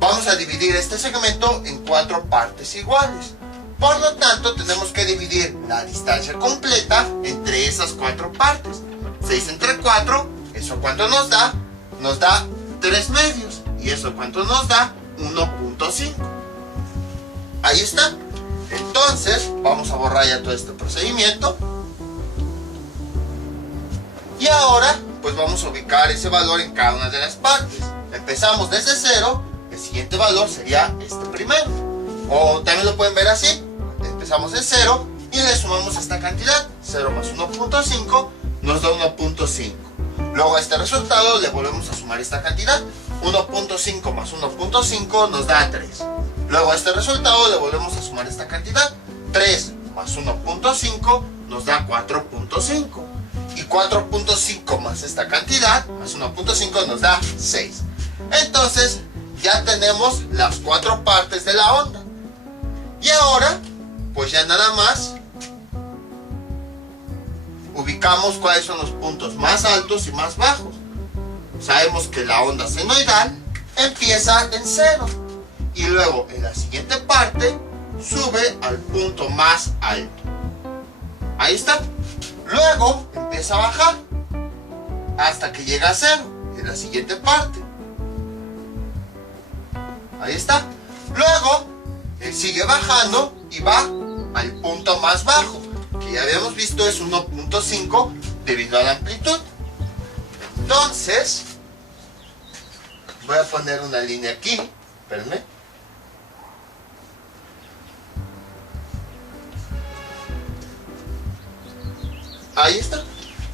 vamos a dividir este segmento en 4 partes iguales. Por lo tanto, tenemos que dividir la distancia completa entre esas 4 partes. 6 entre 4, ¿eso cuánto nos da? Nos da 3 medios. ¿Y eso cuánto nos da? 1.5. Ahí está. Entonces, vamos a borrar ya todo este procedimiento. Y ahora, pues vamos a ubicar ese valor en cada una de las partes. Empezamos desde 0, el siguiente valor sería este primero. O también lo pueden ver así. Empezamos de 0 y le sumamos esta cantidad. 0 más 1.5 nos da 1.5. Luego a este resultado le volvemos a sumar esta cantidad. 1.5 más 1.5 nos da 3. Luego a este resultado le volvemos a sumar esta cantidad. 3 más 1.5 nos da 4.5. Y 4.5 más esta cantidad, más 1.5 nos da 6. Entonces, ya tenemos las 4 partes de la onda. Y ahora, pues ya nada más ubicamos cuáles son los puntos más altos y más bajos. Sabemos que la onda senoidal empieza en 0 y luego en la siguiente parte sube al punto más alto. Ahí está. Luego empieza a bajar hasta que llega a 0 en la siguiente parte. Ahí está. Luego sigue bajando y va al punto más bajo, que ya habíamos visto es 1.5 debido a la amplitud. Entonces voy a poner una línea aquí. Espérenme. Ahí está.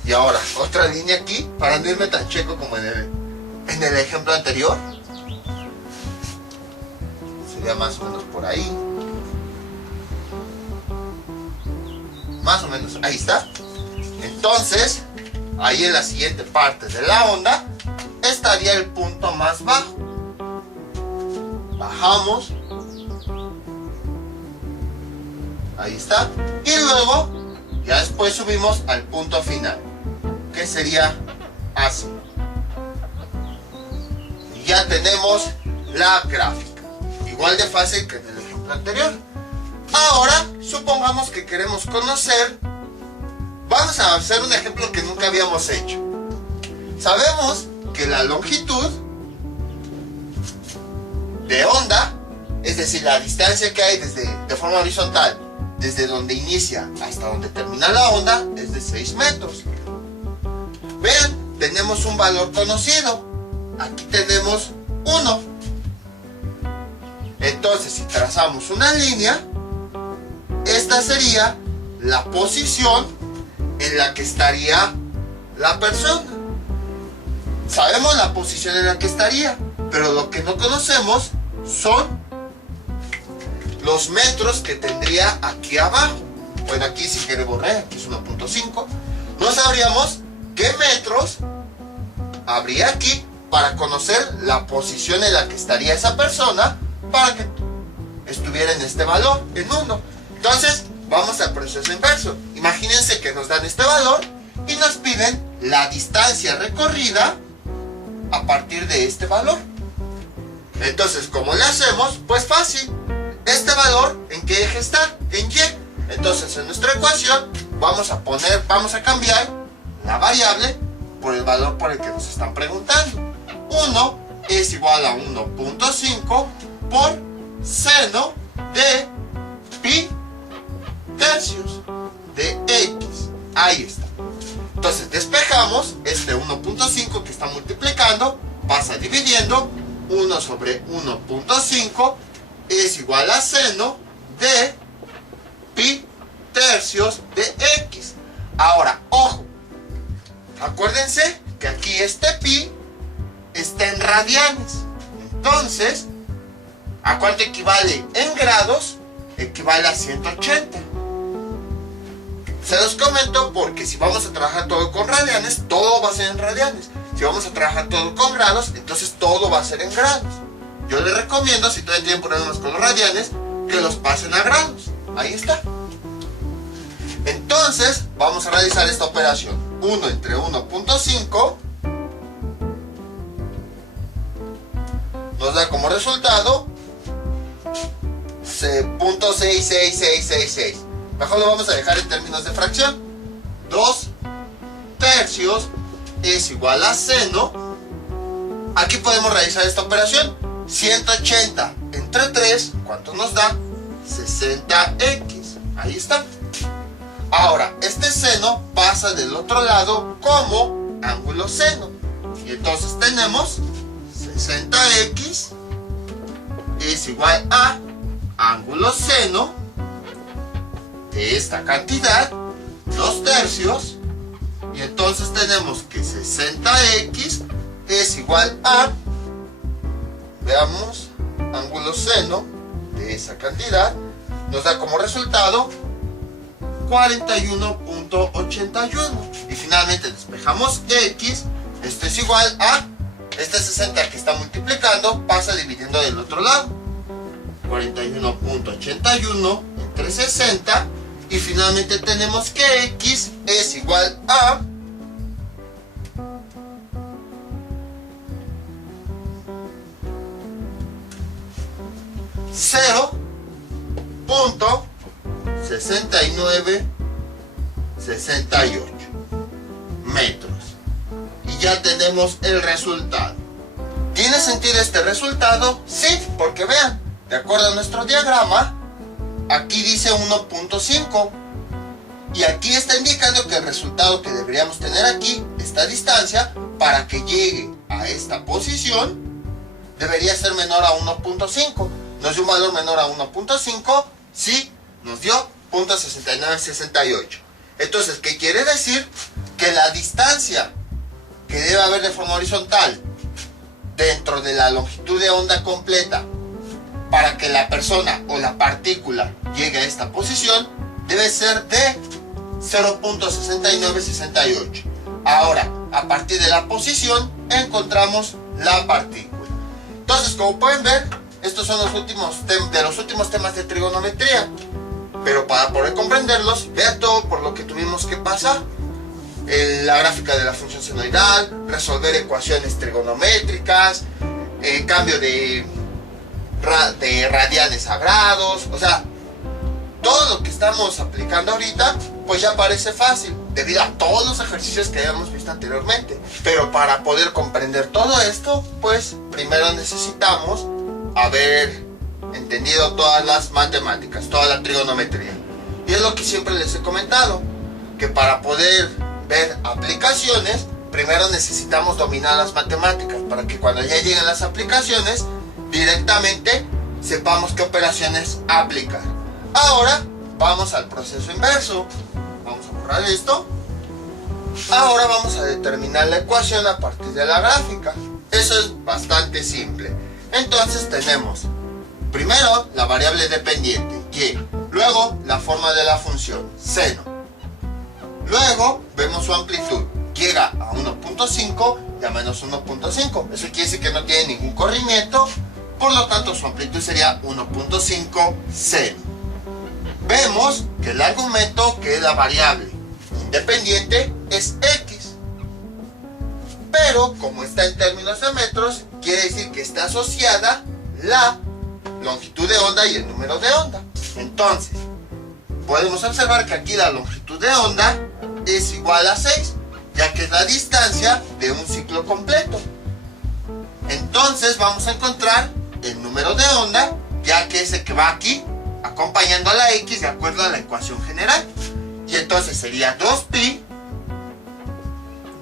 Y ahora otra línea aquí para no irme tan checo como en el ejemplo anterior. Sería más o menos por ahí. Más o menos, ahí está. Entonces, ahí en la siguiente parte de la onda estaría el punto más bajo. Bajamos. Ahí está. Y luego, ya después subimos al punto final, que sería así. Y ya tenemos la gráfica. Igual de fácil que en el ejemplo anterior. Ahora, supongamos que queremos conocer. Vamos a hacer un ejemplo que nunca habíamos hecho. Sabemos que la longitud de onda, es decir, la distancia que hay de forma horizontal, desde donde inicia hasta donde termina la onda, es de 6 metros. Vean, tenemos un valor conocido. Aquí tenemos 1. Entonces, si trazamos una línea, esta sería la posición en la que estaría la persona. Sabemos la posición en la que estaría, pero lo que no conocemos son los metros que tendría aquí abajo. Bueno, aquí sí que le borré, aquí es 1.5. No sabríamos qué metros habría aquí para conocer la posición en la que estaría esa persona para que estuviera en este valor, en 1. Entonces, vamos al proceso inverso. Imagínense que nos dan este valor y nos piden la distancia recorrida a partir de este valor. Entonces, ¿cómo le hacemos? Pues fácil. Este valor, ¿en qué eje está? En Y. Entonces, en nuestra ecuación vamos a cambiar la variable por el valor por el que nos están preguntando. 1 es igual a 1.5 por seno de pi tercios de x. Ahí está. Entonces despejamos este 1.5 que está multiplicando, pasa dividiendo. 1 sobre 1.5 es igual a seno de pi tercios de x. Ahora, ojo, acuérdense que aquí este pi está en radianes. Entonces, ¿a cuánto equivale en grados? Equivale a 180. Se los comento porque si vamos a trabajar todo con radianes, todo va a ser en radianes. Si vamos a trabajar todo con grados, entonces todo va a ser en grados. Yo les recomiendo, si todavía tienen problemas con los radianes, que los pasen a grados. Ahí está. Entonces, vamos a realizar esta operación. 1 entre 1.5 nos da como resultado 0.66666. Mejor lo vamos a dejar en términos de fracción. 2 tercios es igual a seno. Aquí podemos realizar esta operación. 180 entre 3, ¿cuánto nos da? 60x. Ahí está. Ahora, este seno pasa del otro lado como ángulo seno. Y entonces tenemos 60x es igual a ángulo seno de esta cantidad, 2 tercios. Y entonces tenemos que 60x es igual a, veamos, ángulo seno de esa cantidad, nos da como resultado 41.81. Y finalmente despejamos x, esto es igual a Este 60 que está multiplicando pasa dividiendo del otro lado. 41.81 entre 60. Y finalmente tenemos que x es igual a 0.6968 metros. Y ya tenemos el resultado. ¿Tiene sentido este resultado? Sí, porque vean, de acuerdo a nuestro diagrama, aquí dice 1.5 y aquí está indicando que el resultado que deberíamos tener aquí, esta distancia, para que llegue a esta posición, debería ser menor a 1.5. Nos dio un valor menor a 1.5, sí, nos dio 0.6968. Entonces, ¿qué quiere decir? Que la distancia que debe haber de forma horizontal dentro de la longitud de onda completa para que la persona o la partícula llegue a esta posición debe ser de 0.6968. Ahora, a partir de la posición encontramos la partícula. Entonces, como pueden ver, estos son los últimos temas de trigonometría. Pero para poder comprenderlos, vean todo por lo que tuvimos que pasar. La gráfica de la función senoidal, resolver ecuaciones trigonométricas, cambio de radianes a grados, o sea, todo lo que estamos aplicando ahorita, pues ya parece fácil, debido a todos los ejercicios que habíamos visto anteriormente. Pero para poder comprender todo esto, pues primero necesitamos haber entendido todas las matemáticas, toda la trigonometría. Y es lo que siempre les he comentado, que para poder ver aplicaciones, primero necesitamos dominar las matemáticas, para que cuando ya lleguen las aplicaciones, directamente sepamos qué operaciones aplicar. Ahora vamos al proceso inverso. Vamos a borrar esto. Ahora vamos a determinar la ecuación a partir de la gráfica. Eso es bastante simple. Entonces tenemos primero la variable dependiente y, luego la forma de la función seno. Luego vemos su amplitud, llega a 1.5 y a menos 1.5. Eso quiere decir que no tiene ningún corrimiento, por lo tanto su amplitud sería 1.5 seno. Vemos que el argumento, que es la variable independiente, es x. Pero como está en términos de metros, quiere decir que está asociada la longitud de onda y el número de onda. Entonces, podemos observar que aquí la longitud de onda es igual a 6, ya que es la distancia de un ciclo completo. Entonces vamos a encontrar el número de onda, ya que es el que va aquí, acompañando a la x de acuerdo a la ecuación general. Y entonces sería 2pi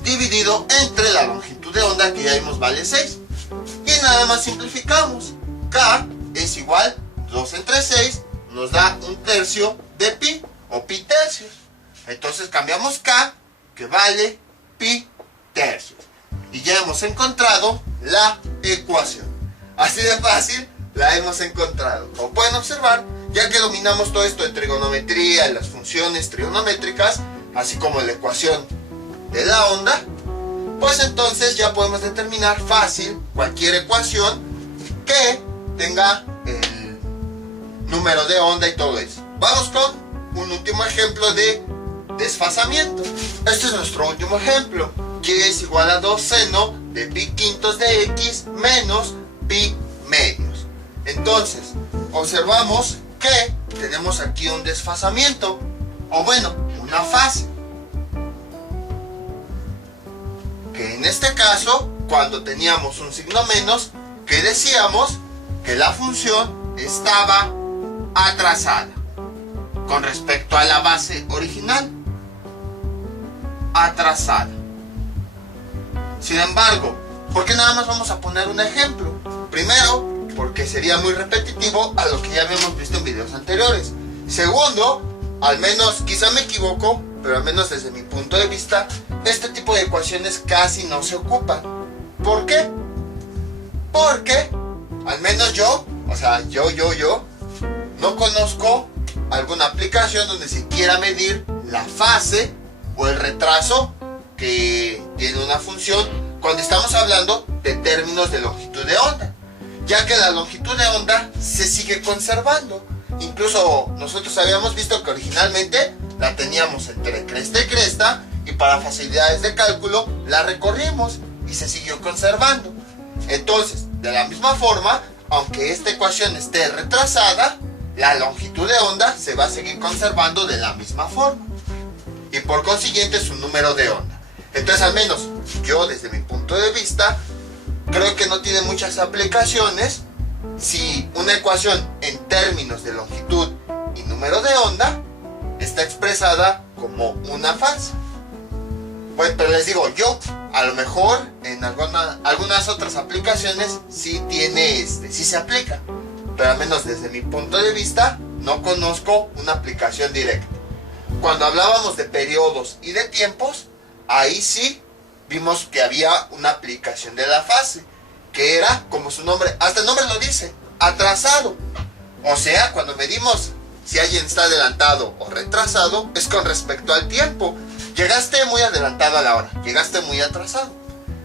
dividido entre la longitud de onda, que ya vimos vale 6. Y nada más simplificamos. K es igual 2 entre 6, nos da 1/3 de pi, o pi tercios. Entonces cambiamos K, que vale pi tercios. Y ya hemos encontrado la ecuación. Así de fácil la hemos encontrado. Como pueden observar, ya que dominamos todo esto de trigonometría y las funciones trigonométricas, así como la ecuación de la onda, pues entonces ya podemos determinar fácil cualquier ecuación que tenga el número de onda y todo eso. Vamos con un último ejemplo de desfasamiento. Este es nuestro último ejemplo, que es igual a 2 seno de pi quintos de x menos pi medios. Entonces, observamos que tenemos aquí un desfasamiento, o bueno, una fase, que en este caso, cuando teníamos un signo menos, que decíamos que la función estaba atrasada con respecto a la base original. Atrasada. Sin embargo, ¿por qué nada más vamos a poner un ejemplo? Primero, porque sería muy repetitivo a lo que ya habíamos visto en videos anteriores. Segundo, al menos, quizá me equivoco, pero al menos desde mi punto de vista, este tipo de ecuaciones casi no se ocupan. ¿Por qué? Porque, al menos yo, o sea, yo, no conozco alguna aplicación donde se quiera medir la fase o el retraso que tiene una función cuando estamos hablando de términos de longitud de onda, ya que la longitud de onda se sigue conservando. Incluso nosotros habíamos visto que originalmente la teníamos entre cresta y cresta, y para facilidades de cálculo la recorrimos y se siguió conservando. Entonces, de la misma forma, aunque esta ecuación esté retrasada, la longitud de onda se va a seguir conservando de la misma forma, y por consiguiente su número de onda. Entonces, al menos yo, desde mi punto de vista, creo que no tiene muchas aplicaciones si una ecuación en términos de longitud y número de onda está expresada como una falsa. Pues, pero les digo, yo a lo mejor en algunas otras aplicaciones sí sí se aplica, pero al menos desde mi punto de vista no conozco una aplicación directa. Cuando hablábamos de periodos y de tiempos, ahí sí vimos que había una aplicación de la fase, que era, como su nombre, hasta el nombre lo dice, atrasado. O sea, cuando medimos si alguien está adelantado o retrasado, es con respecto al tiempo. Llegaste muy adelantado a la hora, llegaste muy atrasado.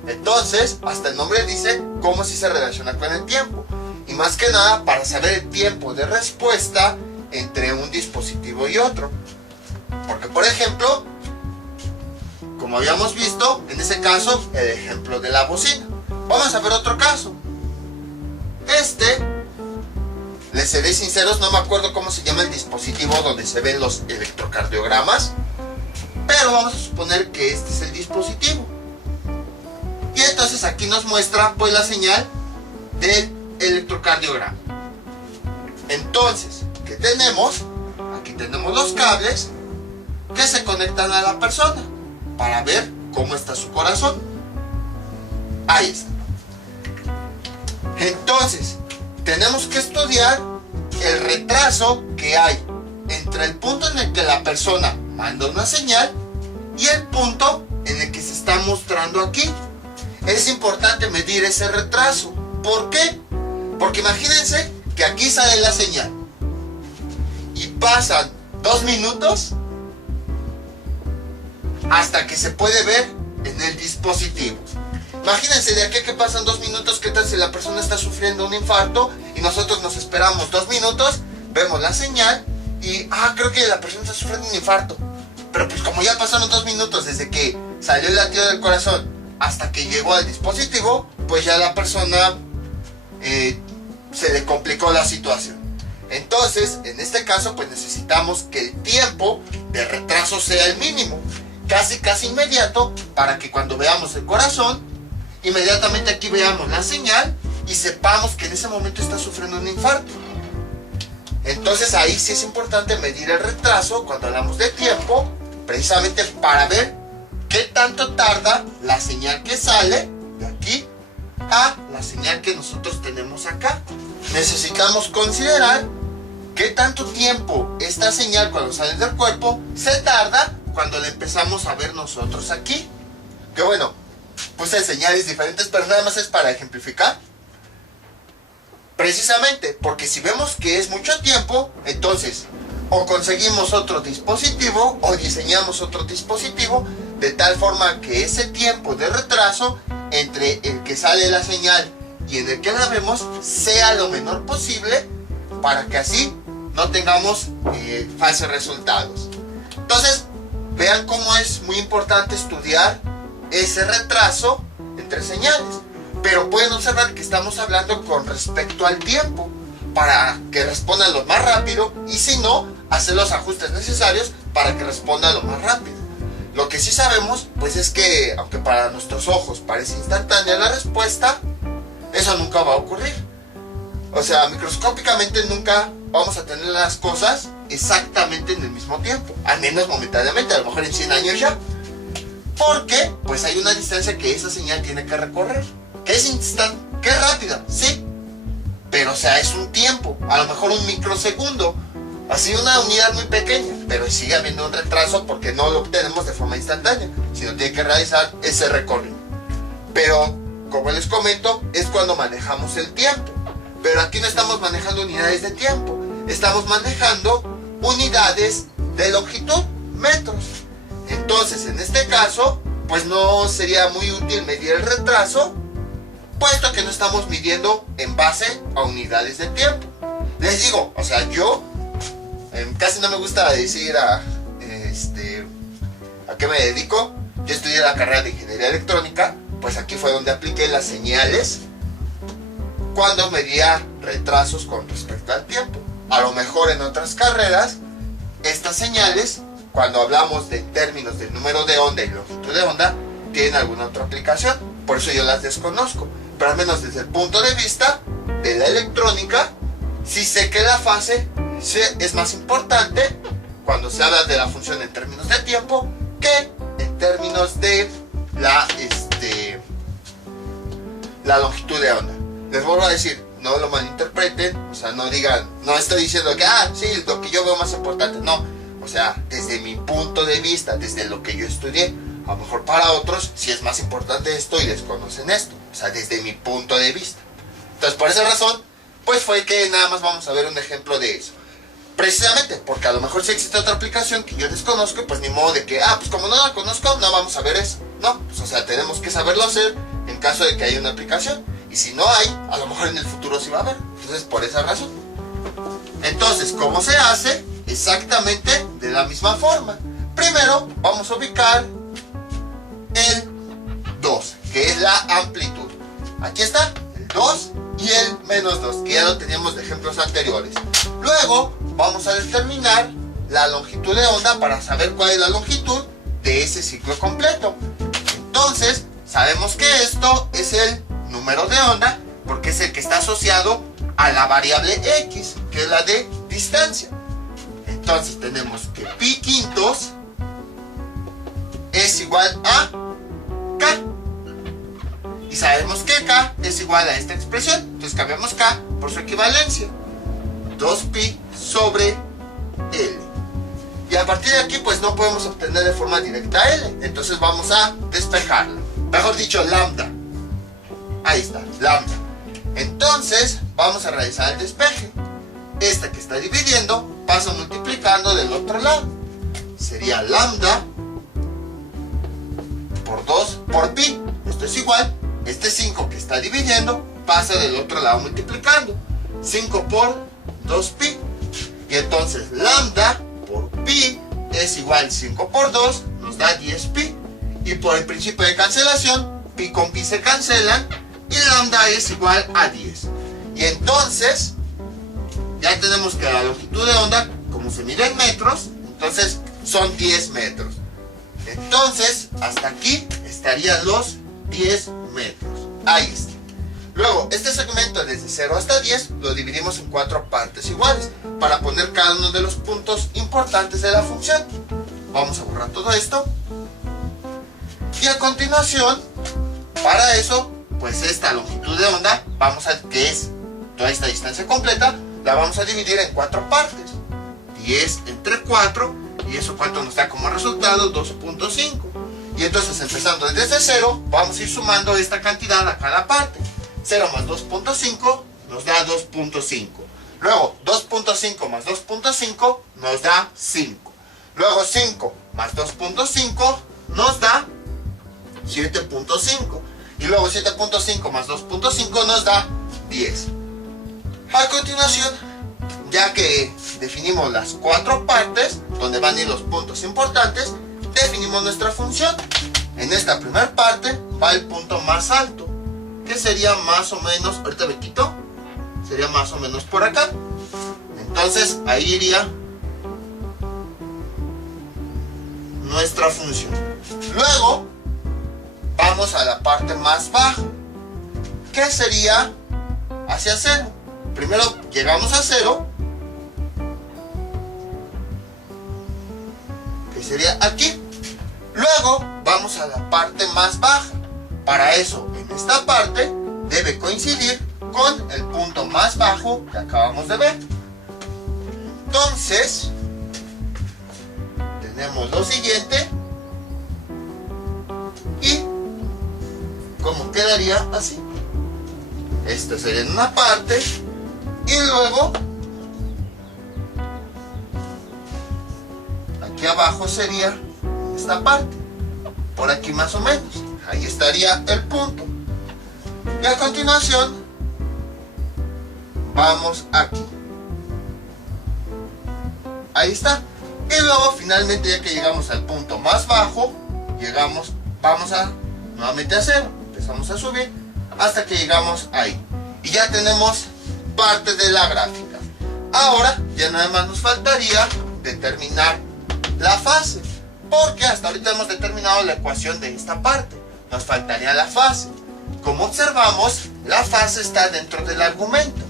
Entonces, hasta el nombre dice cómo sí se relaciona con el tiempo. Y más que nada, para saber el tiempo de respuesta entre un dispositivo y otro. Porque, por ejemplo, como habíamos visto, en ese caso, el ejemplo de la bocina. Vamos a ver otro caso. Les seré sinceros, no me acuerdo cómo se llama el dispositivo donde se ven los electrocardiogramas, pero vamos a suponer que este es el dispositivo. Y entonces aquí nos muestra pues la señal del electrocardiograma. Entonces, ¿qué tenemos? Aquí tenemos los cables que se conectan a la persona para ver cómo está su corazón. Ahí está. Entonces, tenemos que estudiar el retraso que hay entre el punto en el que la persona manda una señal y el punto en el que se está mostrando aquí. Es importante medir ese retraso. ¿Por qué? Porque imagínense que aquí sale la señal y pasan 2 minutos hasta que se puede ver en el dispositivo. Imagínense de aquí a que pasan 2 minutos, ¿qué tal si la persona está sufriendo un infarto y nosotros nos esperamos 2 minutos, vemos la señal y creo que la persona está sufriendo un infarto? Pero pues como ya pasaron 2 minutos desde que salió el latido del corazón hasta que llegó al dispositivo, pues ya la persona se le complicó la situación. Entonces, en este caso, pues necesitamos que el tiempo de retraso sea el mínimo, casi inmediato, para que cuando veamos el corazón, inmediatamente aquí veamos la señal y sepamos que en ese momento está sufriendo un infarto. Entonces ahí sí es importante medir el retraso cuando hablamos de tiempo, precisamente para ver qué tanto tarda la señal que sale de aquí a la señal que nosotros tenemos acá. Necesitamos considerar qué tanto tiempo esta señal cuando sale del cuerpo se tarda cuando la empezamos a ver nosotros aquí. Que bueno, puse señales diferentes, pero nada más es para ejemplificar. Precisamente porque si vemos que es mucho tiempo, entonces o conseguimos otro dispositivo o diseñamos otro dispositivo de tal forma que ese tiempo de retraso entre el que sale la señal y en el que la vemos sea lo menor posible, para que así no tengamos falsos resultados. Entonces, vean cómo es muy importante estudiar ese retraso entre señales. Pero pueden observar que estamos hablando con respecto al tiempo, para que respondan lo más rápido, y si no, hacer los ajustes necesarios para que respondan lo más rápido. Lo que sí sabemos, pues es que, aunque para nuestros ojos parece instantánea la respuesta, eso nunca va a ocurrir. O sea, microscópicamente nunca vamos a tener las cosas exactamente en el mismo tiempo, al menos momentáneamente, a lo mejor en 100 años ya. Porque, pues hay una distancia que esa señal tiene que recorrer. Que es que es rápida, sí, pero o sea, es un tiempo, a lo mejor un microsegundo, así una unidad muy pequeña, pero sigue habiendo un retraso porque no lo obtenemos de forma instantánea, sino tiene que realizar ese recorrido. Pero, como les comento, es cuando manejamos el tiempo, pero aquí no estamos manejando unidades de tiempo, estamos manejando unidades de longitud, metros. Entonces, en este caso, pues no sería muy útil medir el retraso, puesto que no estamos midiendo en base a unidades de tiempo. Les digo, o sea, yo casi no me gusta decir a qué me dedico. Yo estudié la carrera de ingeniería electrónica, pues aquí fue donde apliqué las señales cuando medía retrasos con respecto al tiempo. A lo mejor en otras carreras, estas señales, cuando hablamos de términos del número de onda y longitud de onda, tienen alguna otra aplicación. Por eso yo las desconozco. Pero al menos desde el punto de vista de la electrónica, sí sé que la fase es más importante cuando se habla de la función en términos de tiempo que en términos de la longitud de onda. Les vuelvo a decir, no lo malinterpreten, o sea, no digan, no estoy diciendo que, sí, lo que yo veo más importante, no. O sea, desde mi punto de vista, desde lo que yo estudié, a lo mejor para otros sí es más importante esto y desconocen esto. O sea, desde mi punto de vista. Entonces, por esa razón, pues fue que nada más vamos a ver un ejemplo de eso. Precisamente, porque a lo mejor si existe otra aplicación que yo desconozco, pues ni modo de que, pues como no la conozco, no vamos a ver eso. No, pues o sea, tenemos que saberlo hacer en caso de que haya una aplicación. Y si no hay, a lo mejor en el futuro sí va a haber. Entonces, por esa razón. Entonces, ¿cómo se hace? Exactamente de la misma forma. Primero, vamos a ubicar el 2, que es la amplitud. Aquí está, el 2 y el menos 2, que ya lo teníamos de ejemplos anteriores. Luego, vamos a determinar la longitud de onda para saber cuál es la longitud de ese ciclo completo. Entonces, sabemos que esto es el número de onda, porque es el que está asociado a la variable x, que es la de distancia. Entonces tenemos que pi quintos es igual a k. Y sabemos que k es igual a esta expresión. Entonces cambiamos k por su equivalencia. 2pi sobre L. Y a partir de aquí pues no podemos obtener de forma directa L. Entonces vamos a despejarla. Mejor dicho, lambda. Ahí está, lambda. Entonces vamos a realizar el despeje. Esta que está dividiendo pasa multiplicando del otro lado. Sería lambda por 2 por pi. Esto es igual. Este 5 que está dividiendo pasa del otro lado multiplicando. 5 por 2pi. Y entonces lambda por pi es igual 5 por 2 nos da 10pi. Y por el principio de cancelación, pi con pi se cancelan y lambda es igual a 10. Y entonces ya tenemos que la longitud de onda, como se mide en metros, entonces son 10 metros. Entonces hasta aquí estarían los 10 metros. Ahí está. Luego, este segmento desde 0 hasta 10 lo dividimos en 4 partes iguales para poner cada uno de los puntos importantes de la función. Vamos a borrar todo esto. Y a continuación, para eso, pues esta longitud de onda, que es toda esta distancia completa, la vamos a dividir en 4 partes. 10 entre 4, y eso cuánto nos da como resultado, 2.5. Y entonces empezando desde 0, vamos a ir sumando esta cantidad a cada parte. 0 más 2.5 nos da 2.5. Luego 2.5 más 2.5 nos da 5. Luego 5 más 2.5 nos da 7.5. Y luego 7.5 más 2.5 nos da 10. A continuación, ya que definimos las 4 partes donde van a ir los puntos importantes, definimos nuestra función. En esta primera parte va el punto más alto, que sería más o menos, ahorita me quito, sería más o menos por acá. Entonces ahí iría nuestra función. Luego vamos a la parte más baja, que sería hacia 0. Primero llegamos a 0, que sería aquí. Luego vamos a la parte más baja. Para eso, en esta parte debe coincidir con el punto más bajo que acabamos de ver. Entonces tenemos lo siguiente, y como quedaría así. Esto sería en una parte, y luego aquí abajo sería esta parte, por aquí más o menos. Ahí estaría el punto. Y a continuación vamos aquí. Ahí está. Y luego finalmente, ya que llegamos al punto más bajo, vamos a nuevamente a 0. Empezamos a subir hasta que llegamos ahí. Y ya tenemos parte de la gráfica. Ahora ya nada más nos faltaría determinar la fase, porque hasta ahorita hemos determinado la ecuación de esta parte. Nos faltaría la fase. Como observamos, la fase está dentro del argumento.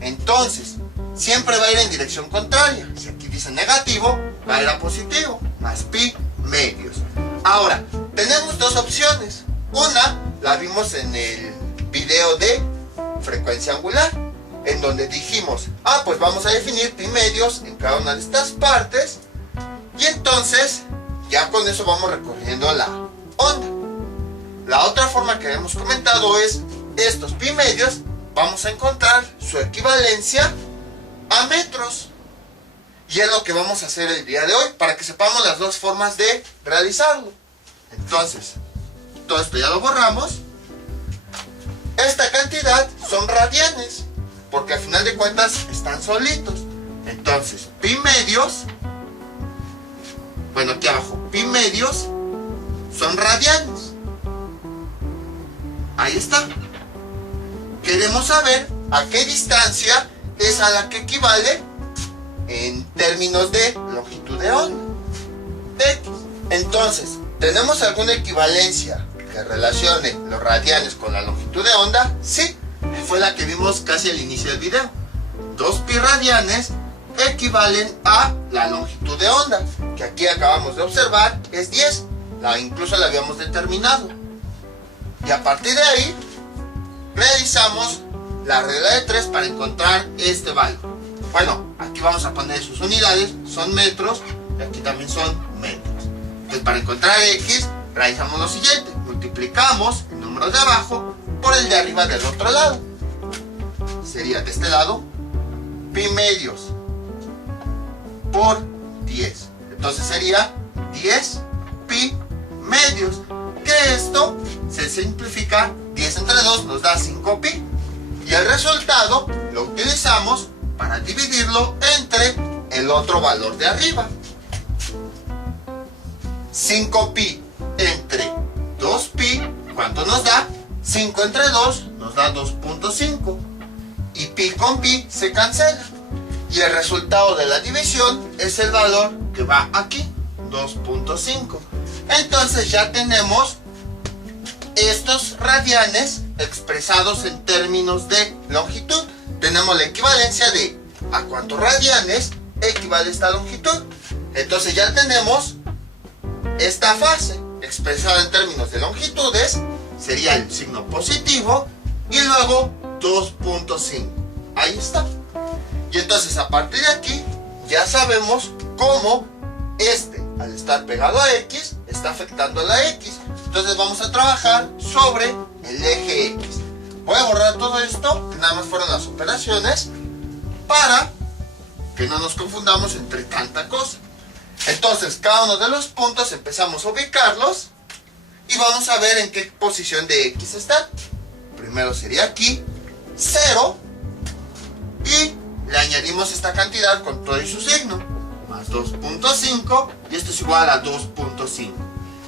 Entonces, siempre va a ir en dirección contraria. Si aquí dice negativo, va a ir a positivo, más pi medios. Ahora, tenemos dos opciones. Una, la vimos en el video de frecuencia angular, en donde dijimos, pues vamos a definir pi medios en cada una de estas partes, y entonces, ya con eso vamos recorriendo la onda. La otra forma que hemos comentado es, estos pi medios, vamos a encontrar su equivalencia a metros. Y es lo que vamos a hacer el día de hoy, para que sepamos las dos formas de realizarlo. Entonces, todo esto ya lo borramos. Esta cantidad son radianes, porque al final de cuentas están solitos. Entonces, pi medios, bueno, aquí abajo, pi medios son radianes. Ahí está. Queremos saber a qué distancia es a la que equivale en términos de longitud de onda, X. Entonces, ¿tenemos alguna equivalencia que relacione los radianes con la longitud de onda? Sí, fue la que vimos casi al inicio del video. 2 pi radianes equivalen a la longitud de onda, que aquí acabamos de observar es 10. Incluso la habíamos determinado. Y a partir de ahí, realizamos la regla de 3 para encontrar este valor. Bueno, aquí vamos a poner sus unidades, son metros, y aquí también son metros. Entonces, para encontrar X, realizamos lo siguiente: multiplicamos el número de abajo por el de arriba del otro lado. Sería de este lado, pi medios por 10. Entonces sería 10 pi medios. Que esto se simplifica, 10 entre 2 nos da 5 pi. Y el resultado lo utilizamos para dividirlo entre el otro valor de arriba. 5 pi entre 2 pi, ¿cuánto nos da? 5 entre 2 nos da 2.5. Y pi con pi se cancela. Y el resultado de la división es el valor que va aquí, 2.5. Entonces ya tenemos estos radianes expresados en términos de longitud. Tenemos la equivalencia de a cuántos radianes equivale esta longitud. Entonces ya tenemos esta fase expresada en términos de longitudes. Sería el signo positivo y luego 2.5. Ahí está. Y entonces a partir de aquí ya sabemos cómo al estar pegado a X, está afectando a la X. Entonces vamos a trabajar sobre el eje X. Voy a borrar todo esto, que nada más fueron las operaciones, para que no nos confundamos entre tanta cosa. Entonces cada uno de los puntos empezamos a ubicarlos y vamos a ver en qué posición de X están. Primero sería aquí, 0, y le añadimos esta cantidad con todo y su signo, más 2.5, y esto es igual a 2.5.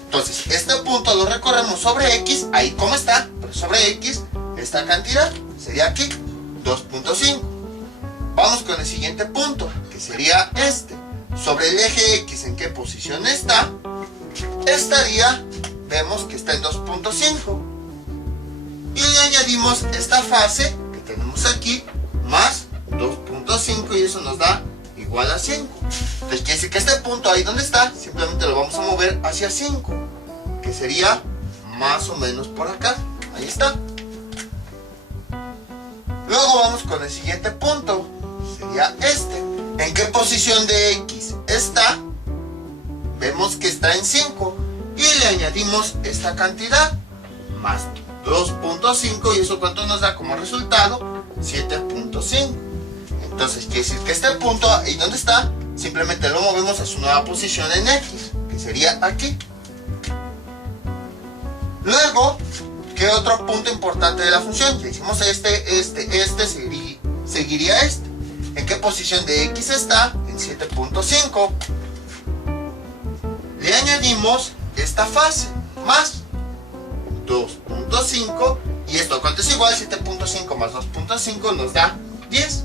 Entonces, este punto lo recorremos sobre X, ahí como está, pero sobre X, esta cantidad sería aquí, 2.5. Vamos con el siguiente punto, que sería este. Sobre el eje X, ¿en qué posición está? Estaría, vemos que está en 2.5. Y le añadimos esta fase que tenemos aquí, más 2.5, y eso nos da igual a 5. Entonces quiere decir que este punto ahí donde está, simplemente lo vamos a mover hacia 5, que sería más o menos por acá. Ahí está. Luego vamos con el siguiente punto, sería este. ¿En qué posición de X está? Vemos que está en 5 y le añadimos esta cantidad, más 2.5, y eso ¿cuánto nos da como resultado? 7.5. Entonces quiere decir que este punto ahí donde está, simplemente lo movemos a su nueva posición en X, que sería aquí. Luego ¿Qué otro punto importante de la función? Ya hicimos este seguiría este. ¿En qué posición de x está? En 7.5. Le añadimos esta fase, más 2.5, y esto, ¿cuánto es igual? 7.5 más 2.5 nos da 10.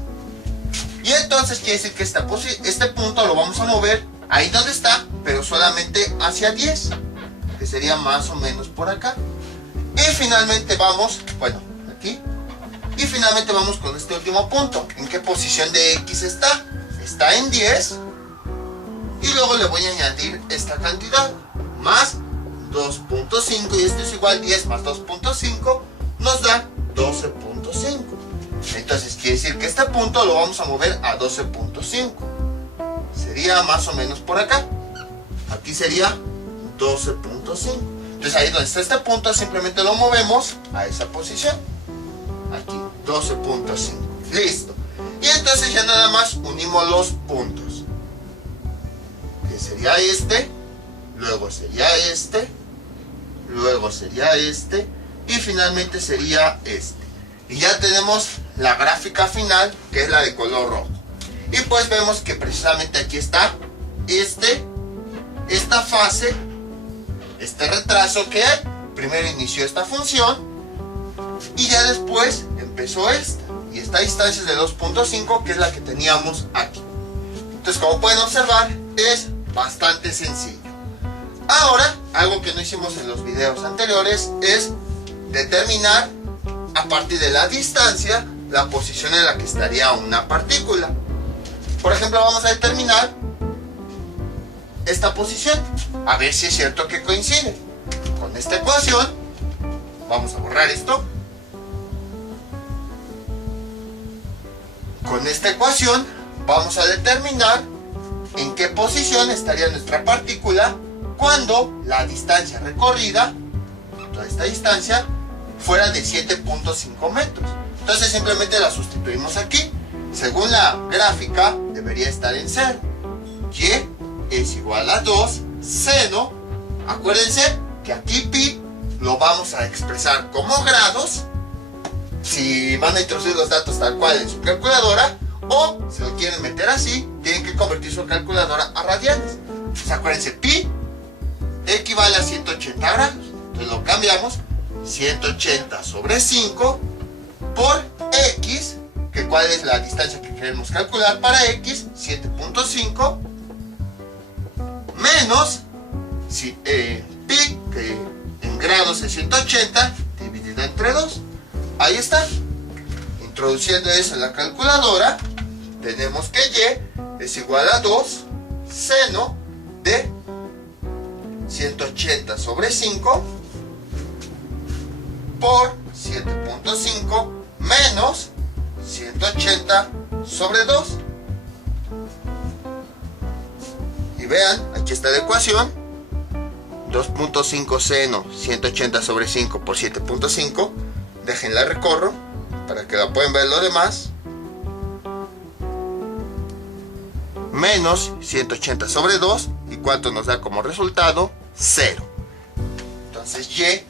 Y entonces quiere decir que este punto lo vamos a mover ahí donde está, pero solamente hacia 10, que sería más o menos por acá. Y finalmente vamos, bueno, aquí. Y finalmente vamos con este último punto. ¿En qué posición de x está? Está en 10. Y luego le voy a añadir esta cantidad, más 2.5, y esto es igual 10 más 2.5, nos da 12.5. Entonces quiere decir que este punto lo vamos a mover a 12.5. Sería más o menos por acá. Aquí sería 12.5. Entonces ahí donde está este punto simplemente lo movemos a esa posición. Aquí, 12.5. Listo. Y entonces ya nada más unimos los puntos. Que sería este, luego sería este, luego sería este, y finalmente sería este. Y ya tenemos la gráfica final, que es la de color rojo. Y pues vemos que precisamente aquí está esta fase, este retraso que hay. Primero inició esta función y ya después empezó esta. Y esta distancia es de 2.5, que es la que teníamos aquí. Entonces, como pueden observar, es bastante sencillo. Ahora, algo que no hicimos en los videos anteriores es determinar a partir de la distancia la posición en la que estaría una partícula. Por ejemplo, vamos a determinar esta posición, a ver si es cierto que coincide con esta ecuación. Vamos a borrar esto. Con esta ecuación vamos a determinar en qué posición estaría nuestra partícula cuando la distancia recorrida, toda esta distancia, fuera de 7.5 metros. Entonces simplemente la sustituimos aquí. Según la gráfica debería estar en 0. Y es igual a 2 seno. Acuérdense que aquí pi lo vamos a expresar como grados. Si van a introducir los datos tal cual en su calculadora, o si lo quieren meter así, tienen que convertir su calculadora a radianes. Entonces acuérdense, pi equivale a 180 grados. Entonces lo cambiamos, 180 sobre 5 por x, que cuál es la distancia que queremos calcular para x, 7.5, menos pi, que en grados es 180, dividido entre 2. Ahí está. Introduciendo eso en la calculadora, tenemos que y es igual a 2 seno de 180 sobre 5 por 7.5 menos 180 sobre 2. Y vean, aquí está la ecuación. 2.5 seno 180 sobre 5 por 7.5. Déjenla recorro para que la puedan ver lo demás. Menos 180 sobre 2. ¿Y cuánto nos da como resultado? 0. Entonces y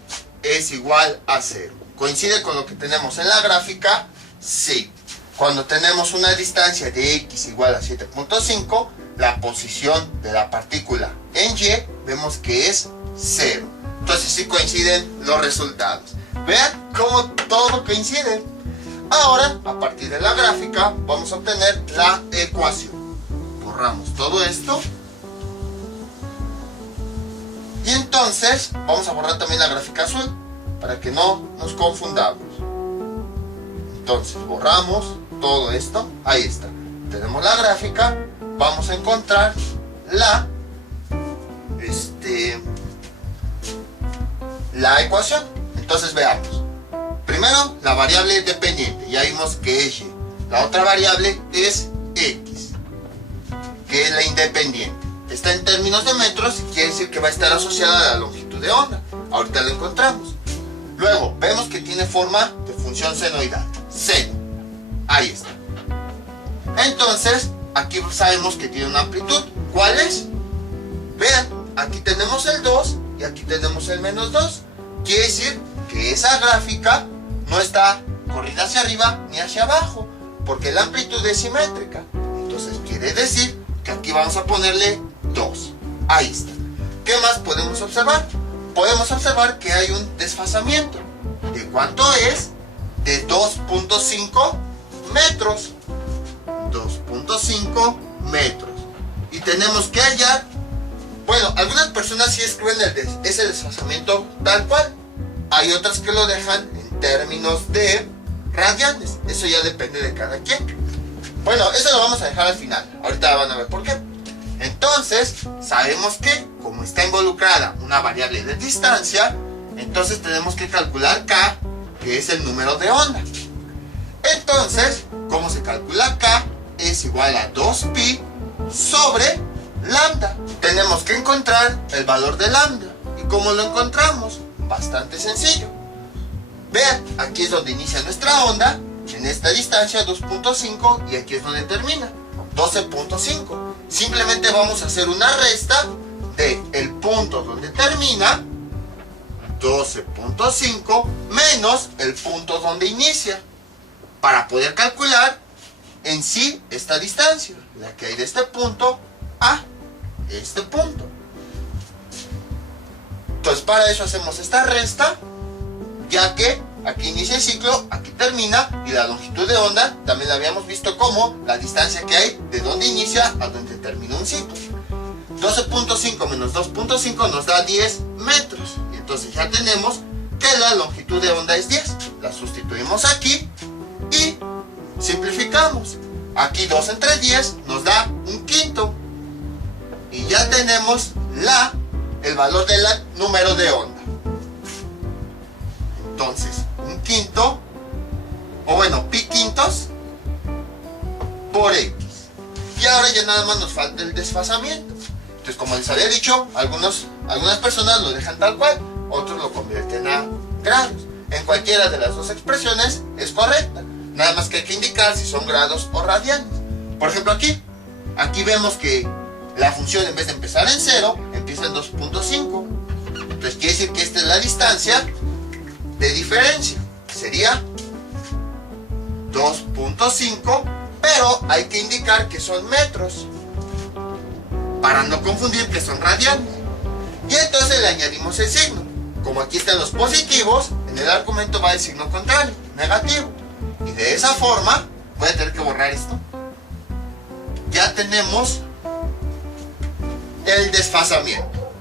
es igual a 0. ¿Coincide con lo que tenemos en la gráfica? Sí. Cuando tenemos una distancia de x igual a 7.5, la posición de la partícula en y vemos que es 0. Entonces sí coinciden los resultados. Vean cómo todo coincide. Ahora, a partir de la gráfica, vamos a obtener la ecuación. Borramos todo esto. Y entonces, vamos a borrar también la gráfica azul, para que no nos confundamos. Entonces, borramos todo esto. Ahí está. Tenemos la gráfica. Vamos a encontrar la ecuación. Entonces veamos. Primero, la variable dependiente. Ya vimos que es y. La otra variable es x, que es la independiente. Está en términos de metros, quiere decir que va a estar asociada a la longitud de onda. Ahorita lo encontramos. Luego, vemos que tiene forma de función senoidal. Seno. Ahí está. Entonces, aquí sabemos que tiene una amplitud. ¿Cuál es? Vean, aquí tenemos el 2 y aquí tenemos el menos 2. Quiere decir que que esa gráfica no está corrida hacia arriba ni hacia abajo, porque la amplitud es simétrica. Entonces quiere decir que aquí vamos a ponerle 2. Ahí está. ¿Qué más podemos observar? Podemos observar que hay un desfasamiento. ¿De cuánto es? De 2.5 metros. 2.5 metros. Y tenemos que hallar, bueno, algunas personas sí escriben ese desfasamiento tal cual. Hay otras que lo dejan en términos de radianes. Eso ya depende de cada quien. Bueno, eso lo vamos a dejar al final. Ahorita van a ver por qué. Entonces, sabemos que como está involucrada una variable de distancia, entonces tenemos que calcular K, que es el número de onda. Entonces, ¿cómo se calcula K? Es igual a 2pi sobre lambda. Tenemos que encontrar el valor de lambda. ¿Y cómo lo encontramos? Bastante sencillo. Vean, aquí es donde inicia nuestra onda, en esta distancia 2.5, y aquí es donde termina, 12.5. Simplemente vamos a hacer una resta de el punto donde termina, 12.5, menos el punto donde inicia, para poder calcular en sí esta distancia, la que hay de este punto a este punto. Entonces para eso hacemos esta resta, ya que aquí inicia el ciclo, aquí termina, y la longitud de onda también la habíamos visto como la distancia que hay de donde inicia a donde termina un ciclo. 12.5 menos 2.5 nos da 10 metros. Y entonces ya tenemos que la longitud de onda es 10. La sustituimos aquí y simplificamos. Aquí 2 entre 10 nos da un quinto. Y ya tenemos el valor del número de onda. Entonces, un quinto, o bueno, pi quintos por x. Y ahora ya nada más nos falta el desfasamiento. Entonces, como les había dicho, algunas personas lo dejan tal cual, otros lo convierten a grados. En cualquiera de las dos expresiones es correcta. Nada más que hay que indicar si son grados o radianes. Por ejemplo, aquí vemos que la función, en vez de empezar en 0, empieza en 2.5. Entonces quiere decir que esta es la distancia de diferencia. Sería 2.5, pero hay que indicar que son metros, para no confundir que son radianes. Y entonces le añadimos el signo. Como aquí están los positivos, en el argumento va el signo contrario, negativo. Y de esa forma, voy a tener que borrar esto. Ya tenemos el desfasamiento.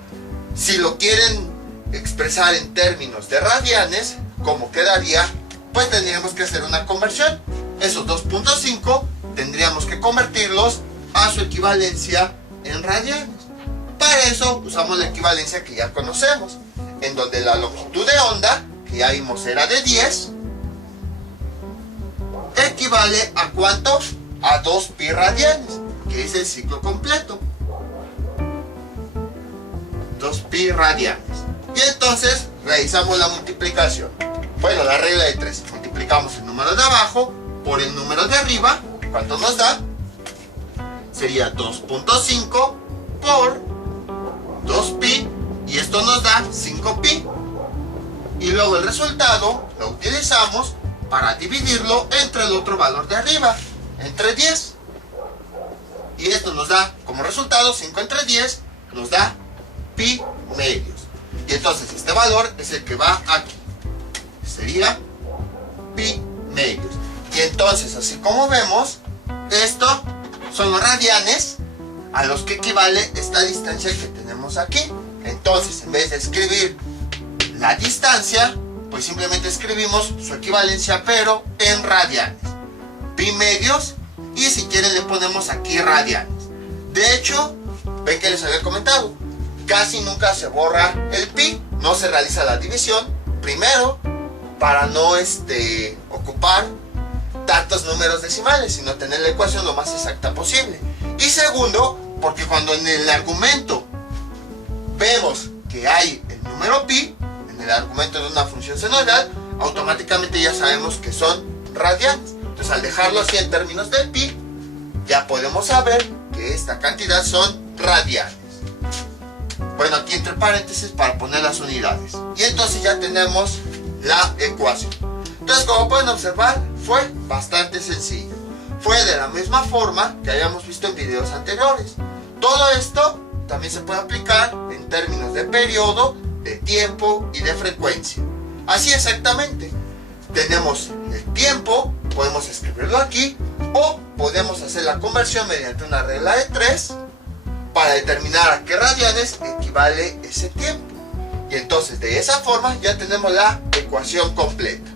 Si lo quieren expresar en términos de radianes, ¿cómo quedaría? Pues tendríamos que hacer una conversión. Esos 2.5 tendríamos que convertirlos a su equivalencia en radianes. Para eso usamos la equivalencia que ya conocemos, en donde la longitud de onda, que ya vimos era de 10, equivale a ¿cuánto? A 2pi radianes, que es el ciclo completo. 2pi radianes. Y entonces realizamos la multiplicación. Bueno, la regla de 3. Multiplicamos el número de abajo por el número de arriba. ¿Cuánto nos da? Sería 2.5 por 2pi, y esto nos da 5pi. Y luego el resultado lo utilizamos para dividirlo entre el otro valor de arriba, entre 10. Y esto nos da como resultado 5 entre 10, nos da pi medios. Y entonces este valor es el que va aquí. Sería pi medios. Y entonces, así como vemos, esto son los radianes a los que equivale esta distancia que tenemos aquí. Entonces, en vez de escribir la distancia, pues simplemente escribimos su equivalencia, pero en radianes. Pi medios, y si quieren le ponemos aquí radianes. De hecho, ven que les había comentado, casi nunca se borra el pi, no se realiza la división. Primero, para no ocupar tantos números decimales, sino tener la ecuación lo más exacta posible. Y segundo, porque cuando en el argumento vemos que hay el número pi, en el argumento de una función senoidal, automáticamente ya sabemos que son radianes. Entonces, al dejarlo así en términos de pi, ya podemos saber que esta cantidad son radianes. Bueno, aquí entre paréntesis para poner las unidades. Y entonces ya tenemos la ecuación. Entonces, como pueden observar, fue bastante sencillo. Fue de la misma forma que habíamos visto en videos anteriores. Todo esto también se puede aplicar en términos de periodo, de tiempo y de frecuencia. Así exactamente. Tenemos el tiempo, podemos escribirlo aquí, o podemos hacer la conversión mediante una regla de 3 para determinar a qué radianes equivale ese tiempo. Y entonces de esa forma ya tenemos la ecuación completa.